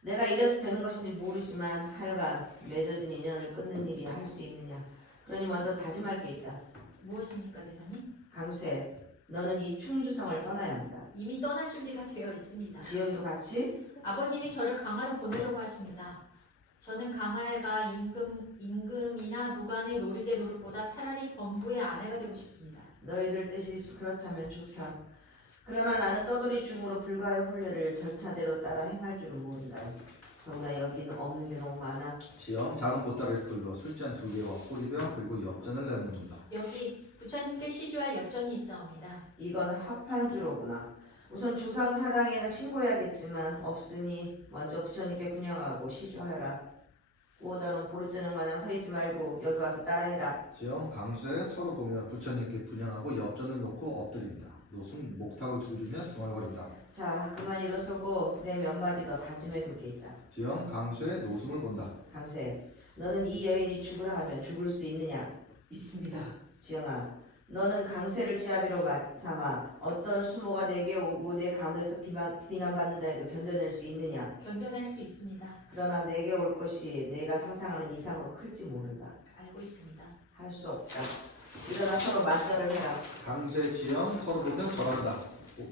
내가 이래서 되는 것인지 모르지만 하여간 맺어진 인연을 끊는 일이 할 수 있느냐? 그러니 먼저 다짐할 게 있다. 무엇입니까, 대사님? 강쇠, 너는 이 충주성을 떠나야 한다. 이미 떠날 준비가 되어 있습니다. 지연도 같이 아버님이 저를 강화로 보내려고 하십니다. 저는 강화애가 임금이나 무관의 노리대 노릇보다 차라리 범부의 아내가 되고 싶습니다. 너희들 뜻이 그렇다면 좋다. 그러나 나는 떠돌이 중으로 불가의 혼례를 절차대로 따라 행할 줄은 모른다. 더구나 여기는 없는 게 너무 많아. 지영 작은 보따리를 끌고 술잔 2개와 꼬리병 그리고 엽전을 내놓는다. 여기 부처님께 시주할 엽전이 있사옵니다. 이건 합판주로구나. 우선 주상사당에는 신고해야겠지만 없으니 먼저 부처님께 분양하고 시주하여라. 우어다론 보르자는 마냥 서있지 말고 여기 와서 따라해라. 지영 강수에 서로 보며 부처님께 분양하고 엽전을 놓고 엎드린다. 노승 목탁을 두드리며 중얼거린다. 자 그만 일어서고 내 몇 마디 더 다짐해 둘 게 있다. 지영 강수의 노승을 본다. 강세, 너는 이 여인이 죽으라 하면 죽을 수 있느냐? 있습니다. 지영아, 너는 강쇠를 지아비로 삼아 어떤 수모가 내게 오고 내 가문에서 비난받는다 해도 견뎌낼 수 있느냐? 견뎌낼 수 있습니다. 그러나 내게 올 것이 내가 상상하는 이상으로 클지 모른다. 알고 있습니다. 할 수 없다. 일어나 서로 맞절을 해라. 강수의 지영 서로 보며 절한다.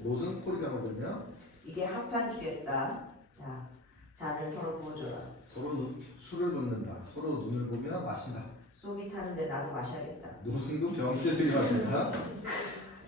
노승 꼬리병을 들며 이게 합판 주겠다. 자, 잔을 서로 부어줘라. 서로 술을 붓는다. 서로 눈을 보며 마신다. 속이 타는데 나도 마셔야겠다. 노승도 병제들이 마신다.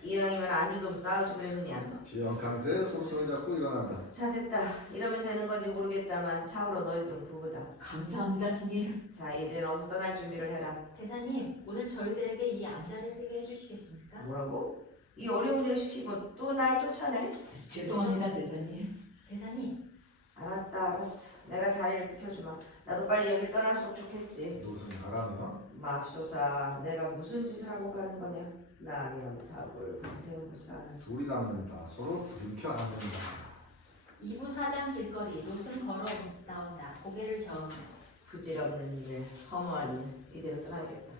이왕이면 안주 좀 싸워주려느냐. 지영 강세 서로 손을 잡고 일어난다. 자, 됐다. 이러면 되는 건지 모르겠다만 차후로 너희들은 부르다. 감사합니다, 스님. 자, 이제 어서 떠날 준비를 해라. 대사님, 오늘 저희들에게 이 암자를 쓰게 해주시겠습니까? 뭐라고? 이 어려운 일을 시키고 또 날 쫓아내? 죄송합니다, 대사님. 대사님, 알았다, 알았어. 내가 자리를 비켜주마. 나도 빨리 여길 떠날수록 좋겠지. 노승 가라며. 맙소사, 내가 무슨 짓을 하고 가는 거냐? 남이랑 답을 세우고사는 둘이 남는다. 서로 부딪혀 앉는다. 2부 사장 길거리 노승 걸어 나온다. 고개를 저으며 부질없는 일, 허무한 일, 이대로 떠나겠다.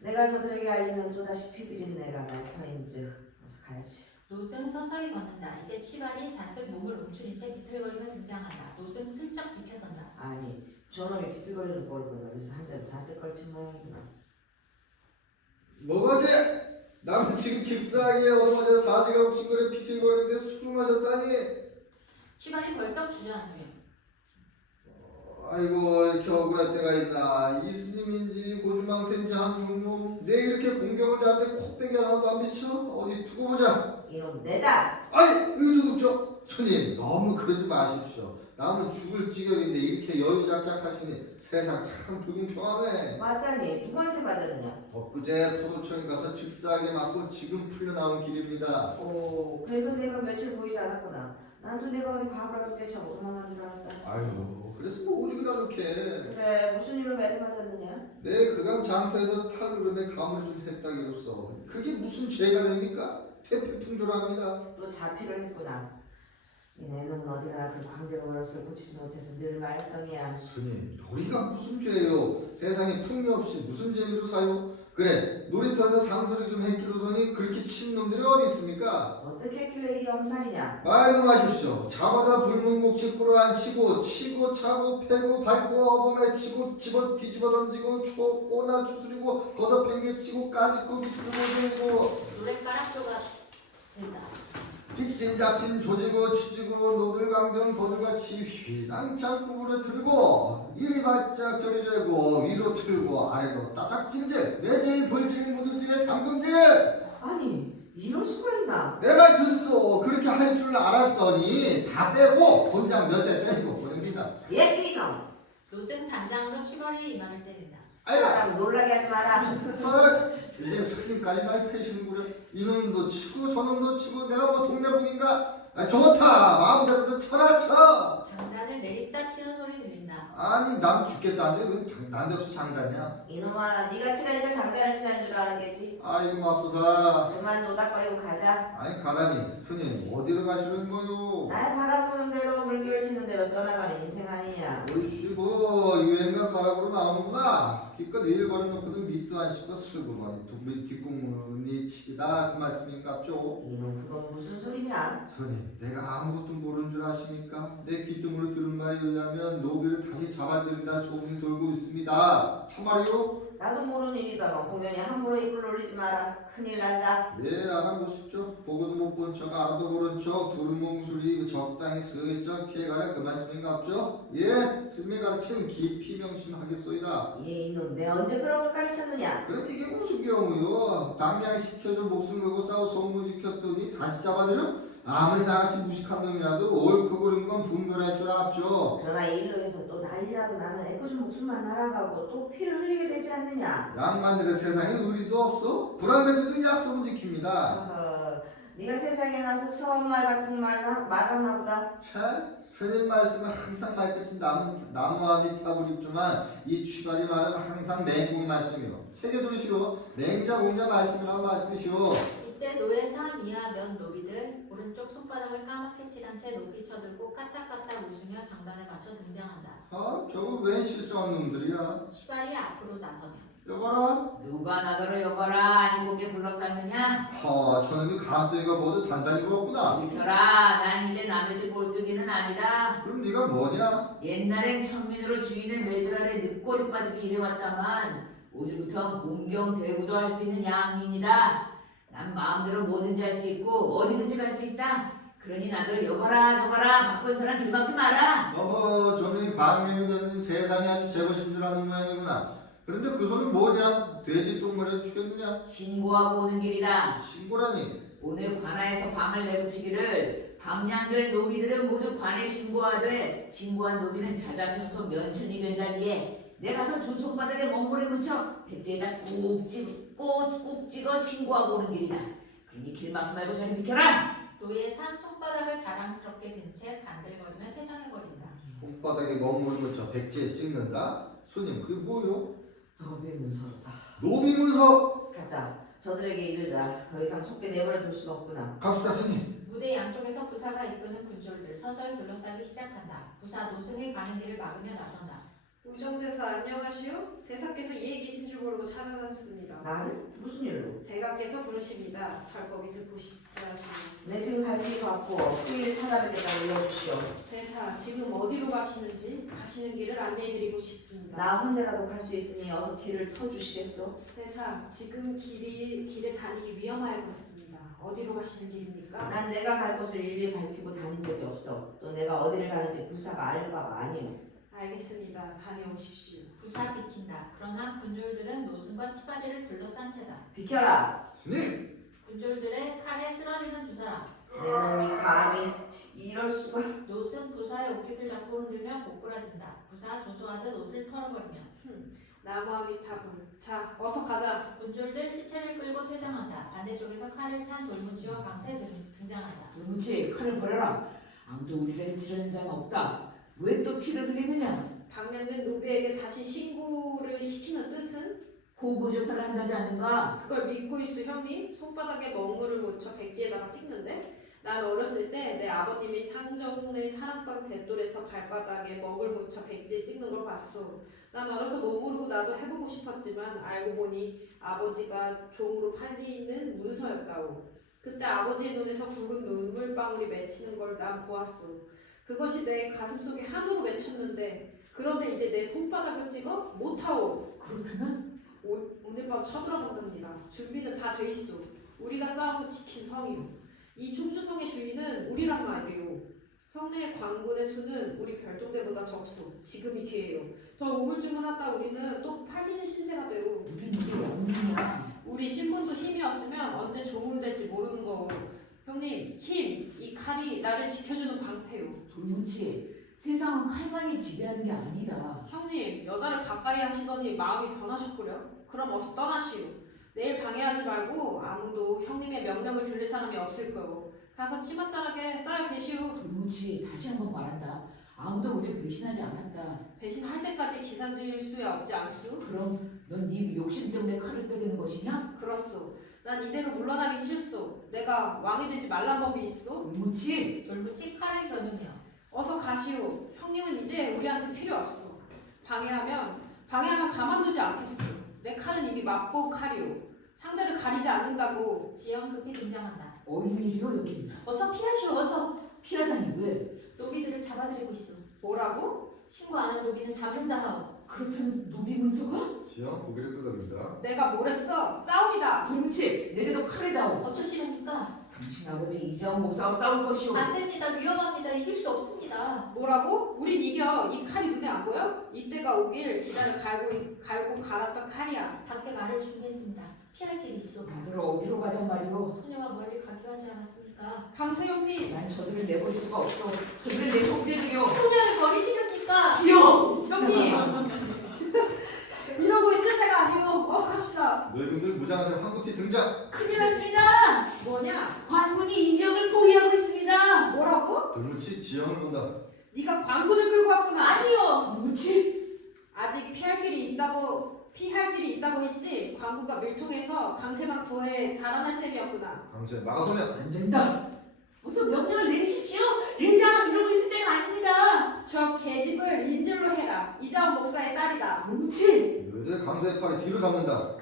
내가 저들에게 알리면 또다시 피비린 내가 날 터인즉 어서 가야지. 노승 서서히 걷는다. 이때 취발이 잔뜩 몸을 움츠린 채 비틀거리며 등장한다. 노승 슬쩍 비켜선다. 아니, 저놈이 비틀거리는 꼴을 보면 어디서 한 잔 잔뜩 걸친 모양이구나. 뭐가지? 나는 지금 직사하게 얻어맞아 사지가 욱신거려 피신거리는데 술을 마셨다니. 취발이 벌떡 주저앉으며 아이고 이렇게 억울할 때가 있나. 이스님인지 고주망태인지 한 놈. 내 이렇게 공경을 나한테 콧대기 하나도 안 비쳐? 어디 두고 보자. 이놈 내다! 아니 이거 누구죠? 손님 너무 그러지 마십시오. 남은 죽을 지경인데 이렇게 여유작작하시니 세상 참 불공평하네. 맞다니, 누구한테 맞았느냐? 엊그제 포도청에 가서 즉사하게 맞고 지금 풀려나온 길입니다. 오, 그래서 내가 며칠 보이지 않았구나. 난또 내가 어디 과부라도 꿰차고 도망가는 줄 알았다. 아유 그래서 뭐 오죽이나 좋게. 그래, 무슨 일로 매를 맞았느냐? 내 그강 장터에서 탈구름에 가물을 좀 했다기로서 그게 무슨 죄가 됩니까? 태피풍조랍니다. 또 자피를 했구나. 내 놈은 어디가 그 광대로 버릇을 고치지 못해서 늘 말썽이야. 스님 놀이가 무슨 죄예요? 세상에 풍미 없이 무슨 재미로 사요? 그래 놀이터에서 상소리 좀 했기로서니 그렇게 친 놈들이 어디 있습니까? 어떻게 했길래 이리 엄살이냐? 말도 마십시오. 자마다 불문곡지 끌어안치고 치고 차고 패고 밟고 어범에 치고 집어 뒤집어 던지고 꼬나 주스리고 걷어팽개치고 까짓고 비틀고 노랫가락조가 된다. 직신작신 조지고 치지고 노들강변 보들같이 휘낭창 구부려 들고 이리 바짝 저리 재고 위로 틀고 아래로 따닥질질 매질 불질 무들질에 담금질. 아니, 이럴 수가 있나? 내 말 듣소. 그렇게 할 줄 알았더니 다 빼고 본장 몇 대 때리고 보냅니다. 예끼놈! 노승 단장으로 취발이 이마를 때린다. 아야 사람 놀라게 하지 마라. 이제 스님까지 날 패시는구려. 이놈도 치고 저놈도 치고 내가 뭐 동네북인가? 아, 좋다 마음대로 쳐라 쳐. 장단을 내립다 치는 소리 들린다. 아니 남 죽겠다는데 왜 난데없이 장단이야? 이놈아, 네가 치라니까 장단을 치는 줄 아는겠지? 아이고 맙소사. 그만 노닥거리고 가자. 아니 가다니 스님 어디로 가시는 거요? 날 바람 부는 대로 물결 치는 대로 떠나가는 인생 아니냐? 오이씨고 유행가 가락으로 나오는구나. 기껏 일 벌여놓고도 밑도 안 씹고 슬그머니 동물 뒷공문이 치기다 그 말씀인갑죠? 이놈 그건 무슨 소리냐? 스님 내가 아무것도 모르는 줄 아십니까? 내 귀등으로 들은 말에 의하면 노비를 다시 잡아들인다 소문이 돌고 있습니다. 참말이요? 나도 모르는 일이다만 공연히 함부로 입을 올리지 마라. 큰일 난다. 예 알아보십시오. 보고도 못 본 척 알아도 모른 척 두루뭉술이 적당히 슬쩍 피해가라 그 말씀인갑죠? 예 스님의 가르침 깊이 명심하겠소이다. 예, 이놈 내가 언제 그런 거 가르쳤느냐? 그럼 이게 무슨 경우요? 당량시켜줘 목숨 걸고 싸워 소문 지켰더니 다시 잡아들여? 아무리 나같이 무식한 놈이라도 옳고 그른 건 분별할 줄 알았죠. 그러나 이 일로 해서 또 난리라도 나면 애꿎은 목숨만 날아가고 또 피를 흘리게 되지 않느냐? 양반들의 세상에 의리도 없어? 불안해도 약속은 지킵니다. 어허, 네가 세상에 나서 처음 말 같은 말하나 보다. 참 스님 말씀은 항상 말끝이 나무와 밑탑을 입지만 이 취발이 말은 항상 맹공의 말씀이요. 세계 들으시오. 맹자 공자 말씀이라고 말뜻이오. 이때 노예상 이하 몇 노비들 오른쪽 손바닥을 까맣게 칠한 채 높이 쳐들고 까딱까딱 웃으며 장단에 맞춰 등장한다. 저거 왜 실수한 놈들이야? 취발이 앞으로 나서며 여봐라. 누가 나더러 여봐라 아니 곱게 불렀었느냐? 저놈이 감독이가 뭐도 단단히 먹었구나. 비켜라 난 이제 남의 집 올뚜기는 아니다. 그럼 네가 뭐냐? 옛날엔 천민으로 주인을 매질 아래 늑골이 빠지게 일해왔다만 오늘부터 공경 대구도 할 수 있는 양민이다. 난 마음대로 뭐든지 할 수 있고 어디든지 갈 수 있다. 그러니 나도 여봐라 저봐라 바쁜 사람 길막지 마라. 어허, 저놈이 방명이 되는 세상이 아주 제것인 줄 아는 모양이구나. 그런데 그 손은 뭐냐? 돼지 똥물에 죽였느냐? 신고하고 오는 길이다. 신고라니. 오늘 관아에서 방을 내붙이기를 방량된 노비들은 모두 관에 신고하되 신고한 노비는 자자손손 면천이 된다기에 내 가서 두 손바닥에 멍골을 묻혀 백제에다 꾹 찍어 신고하고 오는 길이다. 괜히 길 막지 말고 저리 비켜라. 노예 3 손바닥을 자랑스럽게 든 채 간들거리며 퇴장해버린다. 손바닥에 먹물을 묻혀 백지에 찍는다? 손님, 그게 뭐요? 노비문서로다. 노비문서! 가자. 저들에게 이르자. 더 이상 속게 내버려 둘 수 없구나. 갑시다, 스님. 무대 양쪽에서 부사가 이끄는 군졸들 서서히 둘러싸기 시작한다. 부사 노승의 가는 길을 막으며 나선다. 우정대사 안녕하시오. 대사께서 이에 계신 줄 모르고 찾아다녔습니다. 나를? 무슨 일로? 대가께서 부르십니다. 설법이 듣고 싶다 하시니. 내 지금 갈 길이 바쁘고 후일 찾아뵙겠다 일러주시오. 대사 지금 어디로 가시는지 가시는 길을 안내해드리고 싶습니다. 나 혼자라도 갈 수 있으니 어서 길을 터주시겠소? 대사 지금 길에 다니기 위험하여 그렇습니다. 어디로 가시는 길입니까? 난 내가 갈 곳을 일일이 밝히고 다닌 적이 없어. 또 내가 어디를 가는지 부사가 알 바가 아니오. 알겠습니다. 다녀오십시오. 부사 비킨다. 그러나 군졸들은 노승과 치파리를 둘러싼 채다. 비켜라! 스님! 군졸들의 칼에 쓰러지는 두 사람. 내 놈이 감히 이럴 수가. 노승 부사의 옷깃을 잡고 흔들며 고꾸라진다. 부사 조소하듯 옷을 털어버리며 나무아미타불. 자, 어서 가자. 군졸들 시체를 끌고 퇴장한다. 반대쪽에서 칼을 찬 돌무치와 방세 등장한다. 돌무치 칼을 버려라. 아무도 우리를 해치려는 자는 없다. 왜 또 피를 흘리느냐? 방면된 노비에게 다시 신고를 시키는 뜻은? 호구 조사를 한다지 않는가? 그걸 믿고 있어 형님? 손바닥에 먹물을 묻혀 백지에다가 찍는데? 난 어렸을 때 내 아버님이 상정의 사랑방 댓돌에서 발바닥에 먹을 묻혀 백지에 찍는 걸 봤어. 난 어려서 못 모르고 나도 해보고 싶었지만 알고 보니 아버지가 종으로 팔리는 문서였다고. 그때 아버지의 눈에서 굵은 눈물방울이 맺히는 걸 난 보았어. 그것이 내 가슴속에 한으로 맺혔는데 그런데 이제 내 손바닥을 찍어? 못하오. 그렇다면 오늘 밤 쳐들어간답니다. 준비는 다 돼 있어. 우리가 싸워서 지킨 성이요. 이 충주성의 주인은 우리란 말이요. 성내의 광군의 수는 우리 별동대보다 적소. 지금이 기회요. 더 우물쭈물하다 우리는 또 팔리는 신세가 되고. 우린 이제 영웅이야. 우리 신분도 힘이 없으면 언제 종으로 될지 모르는 거고. 형님, 힘! 이 칼이 나를 지켜주는 방패요. 돌무치 세상은 칼만이 지배하는 게 아니다. 형님, 여자를 가까이 하시더니 마음이 변하셨구려. 그럼 어서 떠나시오. 내일 방해하지 말고 아무도 형님의 명령을 들을 사람이 없을 거요. 가서 치맛자락에 쌓여 계시오. 돌무치 다시 한번 말한다. 아무도 우리 배신하지 않았다. 배신할 때까지 기다릴 수야 없지 않소? 그럼 넌 네 욕심 때문에 칼을 빼드는 것이냐? 그렇소. 난 이대로 물러나기 싫소. 내가 왕이 되지 말란 법이 있어? 돌무치 돌무치 칼을 겨누며 어서 가시오. 형님은 이제 우리한테 필요 없어. 방해하면 가만두지 않겠소. 내 칼은 이미 맛본 칼이오. 상대를 가리지 않는다고. 지영 급히 등장한다. 어이밀이요 여기. 어서 피하시오. 어서. 피하다니 왜? 노비들을 잡아들이고 있어. 뭐라고? 신고 안 한 노비는 잡는다 하오. 그렇다면 노비 문서가? 지영 고개를 끄덕인다. 내가 뭘 했어? 싸움이다. 돌무치 내게도 칼이다오. 어쩌시렵니까? 당신 아버지 이자원 목사와 싸울 것이오. 안 됩니다. 위험합니다. 이길 수 없습니다. 뭐라고? 우린 이겨. 이 칼이 눈에 안 보여? 이때가 오길 기다려 갈고 갈았던 칼이야. 밖에 말을 준비했습니다. 피할 길이 있어. 다들 어디로 가잔 말이오. 소녀와 멀리 가기로 하지 않았습니까? 강소영님. 난 저들을 내버릴 수가 없어. 저들을 내 통제중이오. 소녀를 버리시렵니까? 지영! 형님. 이러고 있을 때가 아니오. 어서 갑시다. 너희분들 무장하세 황급히 등장. 큰일 났습니다. 뭐냐? 관군이 이 지역을 포위하고 있습니다. 뭐라고? 돌무치 지영을 본다. 네가 광군을 끌고 왔구나. 아니요. 돌무치? 아직 피할 길이 있다고 했지. 광군과 밀통해서 강세만 구해 달아날 셈이었구나. 강세 나서면 안 된다. 어서 명령을 내리십시오. 대장 이러고 있을 때가 아닙니다. 저 계집을 인질로 해라. 이자원 목사의 딸이다. 돌무치! 너희들 강세의 팔이 뒤로 잡는다.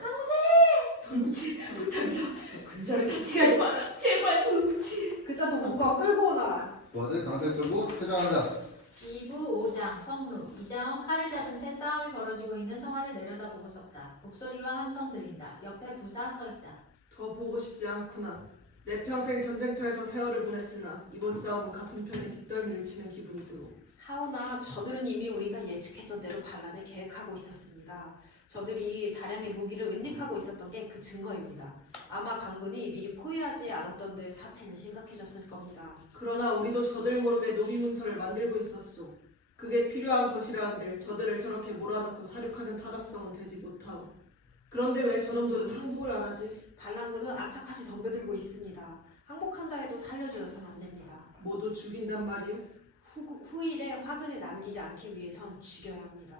돌무치 부탁이다. 근자를 다치게 하지 마라. 제발 돌무치. 그자도 뭔가 끌고 오너라. 너희들 강세를 끌고 퇴장한다. 2부 5장 성루 이자원 칼을 잡은 채 싸움이 벌어지고 있는 성화를 내려다보고 섰다. 목소리와 함성 들린다. 옆에 부사 서 있다. 더 보고 싶지 않구나. 내 평생 전쟁터에서 세월을 보냈으나 이번 싸움은 같은 편에 뒷덜미를 치는 기분이 들어. 하오나 저들은 이미 우리가 예측했던 대로 반란을 계획하고 있었습니다. 저들이 다량의 무기를 은닉하고 있었던 게 그 증거입니다. 아마 강군이 미리 포위하지 않았던 데 사태는 심각해졌을 겁니다. 그러나 우리도 저들 모르게 노비 문서를 만들고 있었소. 그게 필요한 것이라 한들 저들을 저렇게 몰아넣고 사륙하는 타당성은 되지 못하오. 그런데 왜 저놈들은 항복을 안 하지? 반란군은 악착같이 덤벼들고 있습니다. 항복한다 해도 살려줘서는 안 됩니다. 모두 죽인단 말이오? 후일에 화근을 남기지 않기 위해선 죽여야 합니다.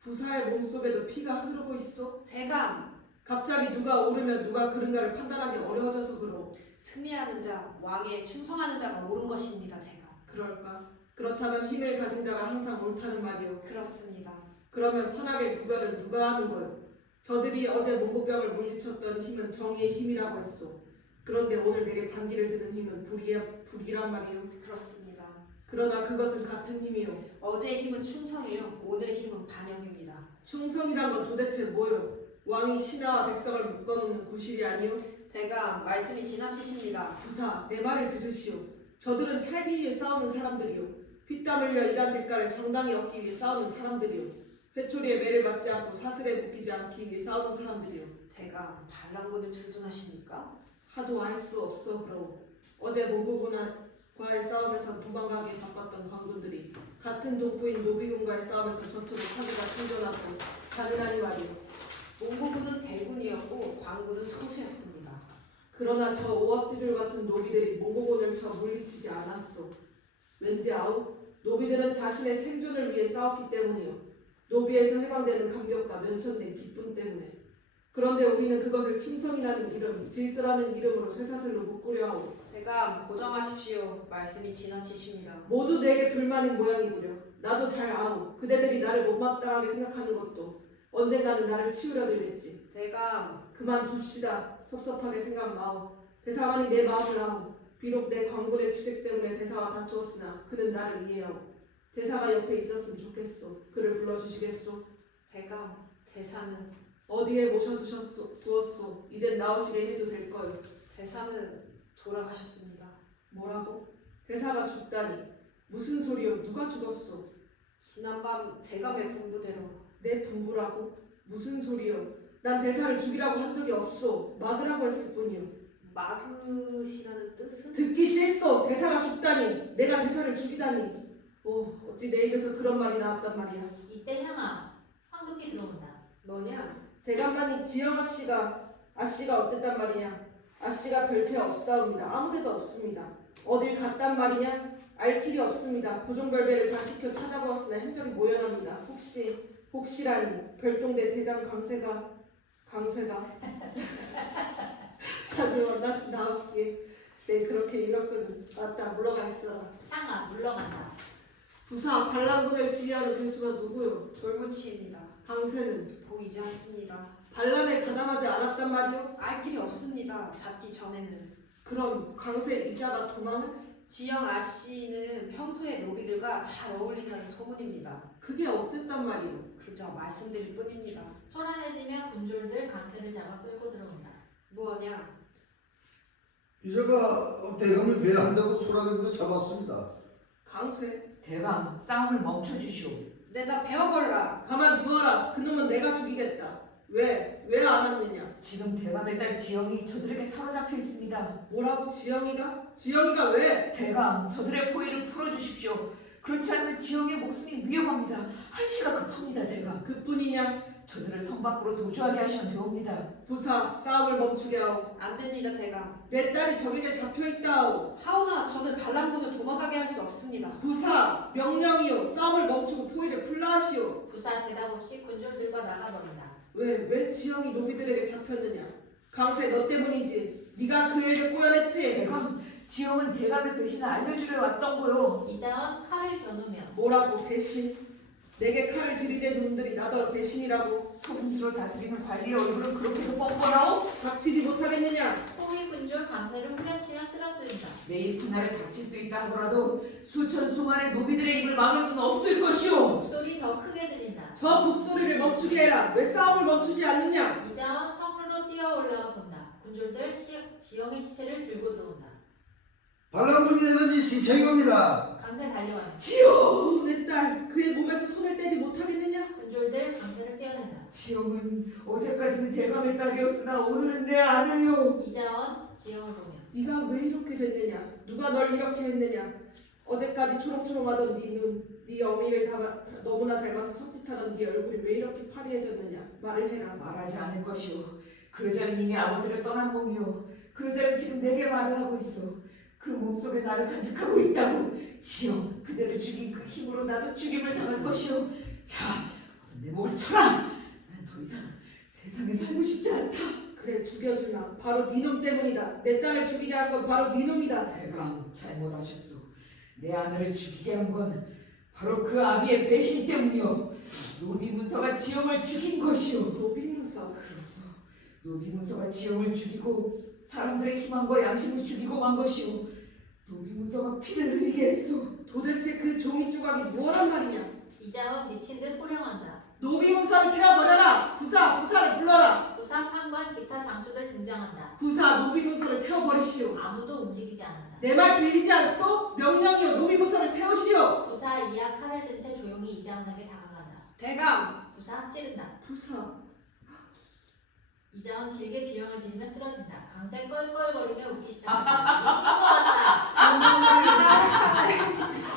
부사의 몸속에도 피가 흐르고 있어? 대감! 갑자기 누가 옳으면 누가 그른가를 판단하기 어려워져서 그러. 승리하는 자, 왕에 충성하는 자가 옳은 것입니다. 대감. 그럴까? 그렇다면 힘을 가진 자가 항상 옳다는 말이오. 그렇습니다. 그러면 선악의 구별은 누가 하는 거요? 저들이 어제 몽고병을 물리쳤던 힘은 정의의 힘이라고 했소. 그런데 오늘 내게 반기를 드는 힘은 불이란 말이오. 그렇습니다. 그러나 그것은 같은 힘이요. 어제의 힘은 충성이요. 오늘의 힘은 반역입니다. 충성이란 건 도대체 뭐요? 왕이 신하와 백성을 묶어놓는 구실이 아니오? 대감, 말씀이 지나치십니다. 부사, 내 말을 들으시오. 저들은 살기 위해 싸우는 사람들이오. 피땀 흘려 일한 대가를 정당히 얻기 위해 싸우는 사람들이오. 회초리에 매를 맞지 않고 사슬에 묶이지 않기 위해 싸우는 사람들이오. 대감, 반란군을 추종하십니까? 하도 알 수 없어 그러오. 어제 몽고군과의 싸움에서 도망가기에 바빴던 관군들이 같은 동포인 노비군과의 싸움에서 전투로 사기가 충돌하고 잔인하니 말이오. 몽고군은 대군이었고 광군은 소수였습니다. 그러나 저 오합지졸 같은 노비들이 몽고군을 쳐 물리치지 않았소. 왠지 아오? 노비들은 자신의 생존을 위해 싸웠기 때문이요. 노비에서 해방되는 감격과 면천된 기쁨 때문에. 그런데 우리는 그것을 충성이라는 이름, 질서라는 이름으로 쇠사슬로 묶으려 하오. 대감, 고정하십시오. 말씀이 지나치십니다. 모두 내게 불만인 모양이구려. 나도 잘 아오. 그대들이 나를 못마땅하게 생각하는 것도 언젠가는 나를 치우려 들겠지. 대감, 그만둡시다. 섭섭하게 생각 마오. 대사관이 내 마음을 아오. 비록 내 광군의 지적 때문에 대사와 다투었으나 그는 나를 이해하오. 대사가 옆에 있었으면 좋겠소. 그를 불러주시겠소? 대감, 대사는 어디에 모셔두었소? 이젠 나오시게 해도 될 거요. 대사는 돌아가셨습니다. 뭐라고? 대사가 죽다니. 무슨 소리요? 누가 죽었소? 지난밤 대감의 분부대로 내 분부라고? 무슨 소리요? 난 대사를 죽이라고 한 적이 없소. 막으라고 했을 뿐이요. 막으시라는 뜻은? 듣기 싫소. 대사가 죽다니. 내가 대사를 죽이다니. 오, 어찌 내 입에서 그런 말이 나왔단 말이야. 이때 향아 황급히 들어온다. 뭐냐? 대감만이 지영 아씨가 어쨌단 말이냐? 아씨가 별채 없사옵니다. 아무데도 없습니다. 어딜 갔단 말이냐? 알 길이 없습니다. 고종별배를 다 시켜 찾아보았으나 행적이 모연합니다. 혹시라니 별동대 대장 강쇠가 자주 만나시 나왔기에 네 그렇게 일렀거든. 맞다 물러가 있어라. 향아 물러간다. 부사 반란군을 지휘하는 교수가 누구요? 돌무치입니다. 강쇠는 보이지 않습니다. 반란에 가담하지 않았단 말이요? 알 길이 없습니다. 잡기 전에는. 그럼 강쇠 이자가 도망은? 지영 아씨는 평소에 노비들과 잘 어울린다는 소문입니다. 그게 어쨌단 말이요? 그저 말씀드릴 뿐입니다. 소란해지며 군졸들 강쇠를 잡아 끌고 들어온다. 무엇냐? 이제가 대감을 배회한다고 소란을 부려 잡았습니다. 강쇠 대감, 싸움을 멈춰주시오. 내다 베어버려라. 가만두어라. 그놈은 내가 죽이겠다. 왜 안 왔느냐? 지금 대감의 딸 지영이 저들에게 사로잡혀 있습니다. 뭐라고 지영이가 왜? 대감, 저들의 포위를 풀어주십시오. 그렇지 않으면 지영의 목숨이 위험합니다. 한시가 급합니다, 대감. 그뿐이냐? 저들을 성 밖으로 도주하게 하시면 되옵니다. 부사 싸움을 멈추게 하오. 안 됩니다, 대감. 내 딸이 적에게 잡혀있다 하오. 하오나 저들 반란군을 도망가게 할 수 없습니다. 부사 명령이요. 싸움을 멈추고 포위를 풀라 하시오. 부사 대답 없이 군졸들과 나가버린다. 왜 지영이 노비들에게 잡혔느냐? 강쇠 너 때문이지. 네가 그 애를 꼬여냈지? 대감, 지영은 대감의 배신을 알려주려 왔던 거요. 이자원 칼을 겨누며 뭐라고 배신? 내게 칼을 들이댄 놈들이 나더러 배신이라고. 소금수로 다스리는 관리의 얼굴은 그렇게도 뻔뻔하오? 닥치지 못하겠느냐? 포위 군졸 강쇠를 후려치며 쓰러뜨린다. 내일 그날에 닥칠 수 있다 하더라도 수천 수만의 노비들의 입을 막을 수는 없을 것이오. 목소리 더 크게 들린다. 저 북소리를 멈추게 해라. 왜 싸움을 멈추지 않느냐? 이자원 성으로 뛰어 올라가 본다. 군졸들 지영의 시체를 들고 들어온다. 반란군이 되든지 신청입니다. 강세 달려가는 지영, 내 딸, 그의 몸에서 손을 떼지 못하겠느냐? 군졸들 강세를 떼어낸다. 지영은 어제까지는 대감의 딸이었으나 오늘은 내 아내요. 이자원 지영을 보며 네가 왜 이렇게 됐느냐? 누가 널 이렇게 했느냐? 어제까지 초롱초롱하던 네 눈, 네 어미를 너무나 닮아서 섬찟하던 네 얼굴이 왜 이렇게 파리해졌느냐? 말을 해라. 말하지 않을 것이오. 그러자는 이미 아버지를 떠난 몸이오. 그러자는 지금 내게 말을 하고 있어. 그 몸속에 나를 간직하고 있다고. 지영, 그대를 죽인 그 힘으로 나도 죽임을 당할 것이오. 자, 어서 내 몸을 쳐라. 난 더 이상 세상에 살고 싶지 않다. 그래, 죽여주마. 바로 네 놈 때문이다. 내 딸을 죽이게 한 건 바로 네 놈이다. 대감, 잘못하셨소. 내 아내를 죽이게 한 건 바로 그 아비의 배신 때문이오. 노비문서가 지영을 죽인 것이오. 노비문서. 그렇소. 노비문서가 지영을 죽이고 사람들의 희망과 양심을 죽이고 만 것이오. 노비문서가 피를 흘리게 했소. 도대체 그 종이 조각이 무엇란 말이냐? 이자원 미친 듯 호령한다. 노비문서를 태워버려라. 부사를 불러라. 부사 판관 기타 장수들 등장한다. 부사, 노비문서를 태워버리시오. 아무도 움직이지 않는다. 내 말 들리지 않소? 명령이여, 노비문서를 태우시오. 부사 이하 칼을 든 채 조용히 이자원에게 다가간다. 대감, 부사 찌른다. 부사. 이자원 길게 비명을 지르며 쓰러진다. 강세 껄껄거리며 웃기 시작한다. 미친 것 같다.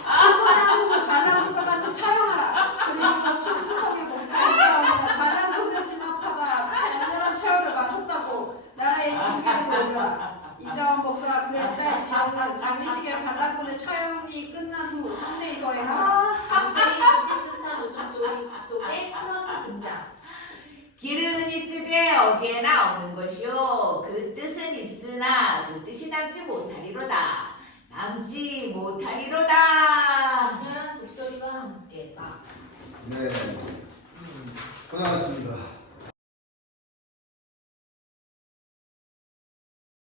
신고나무 반나무가 같이 촬영하라. 그리고 충주성의 목장에서 반나무를 진압하다 장렬한 철학을 맞췄다고 나라의 징계를 올려라. 이자원 목사가 그의 딸 지영은 장례식에 반란군의 처형이 끝난 후 성내에 거해라. 강세의 찌긋한 웃음소리 속에 플러스 등장. 길은 있으되 어디에나 없는 것이요. 그 뜻은 있으나 그 뜻이 남지 못하리로다. 남지 못하리로다. 강렬한 목소리와 함께 막 네, 고생하셨습니다.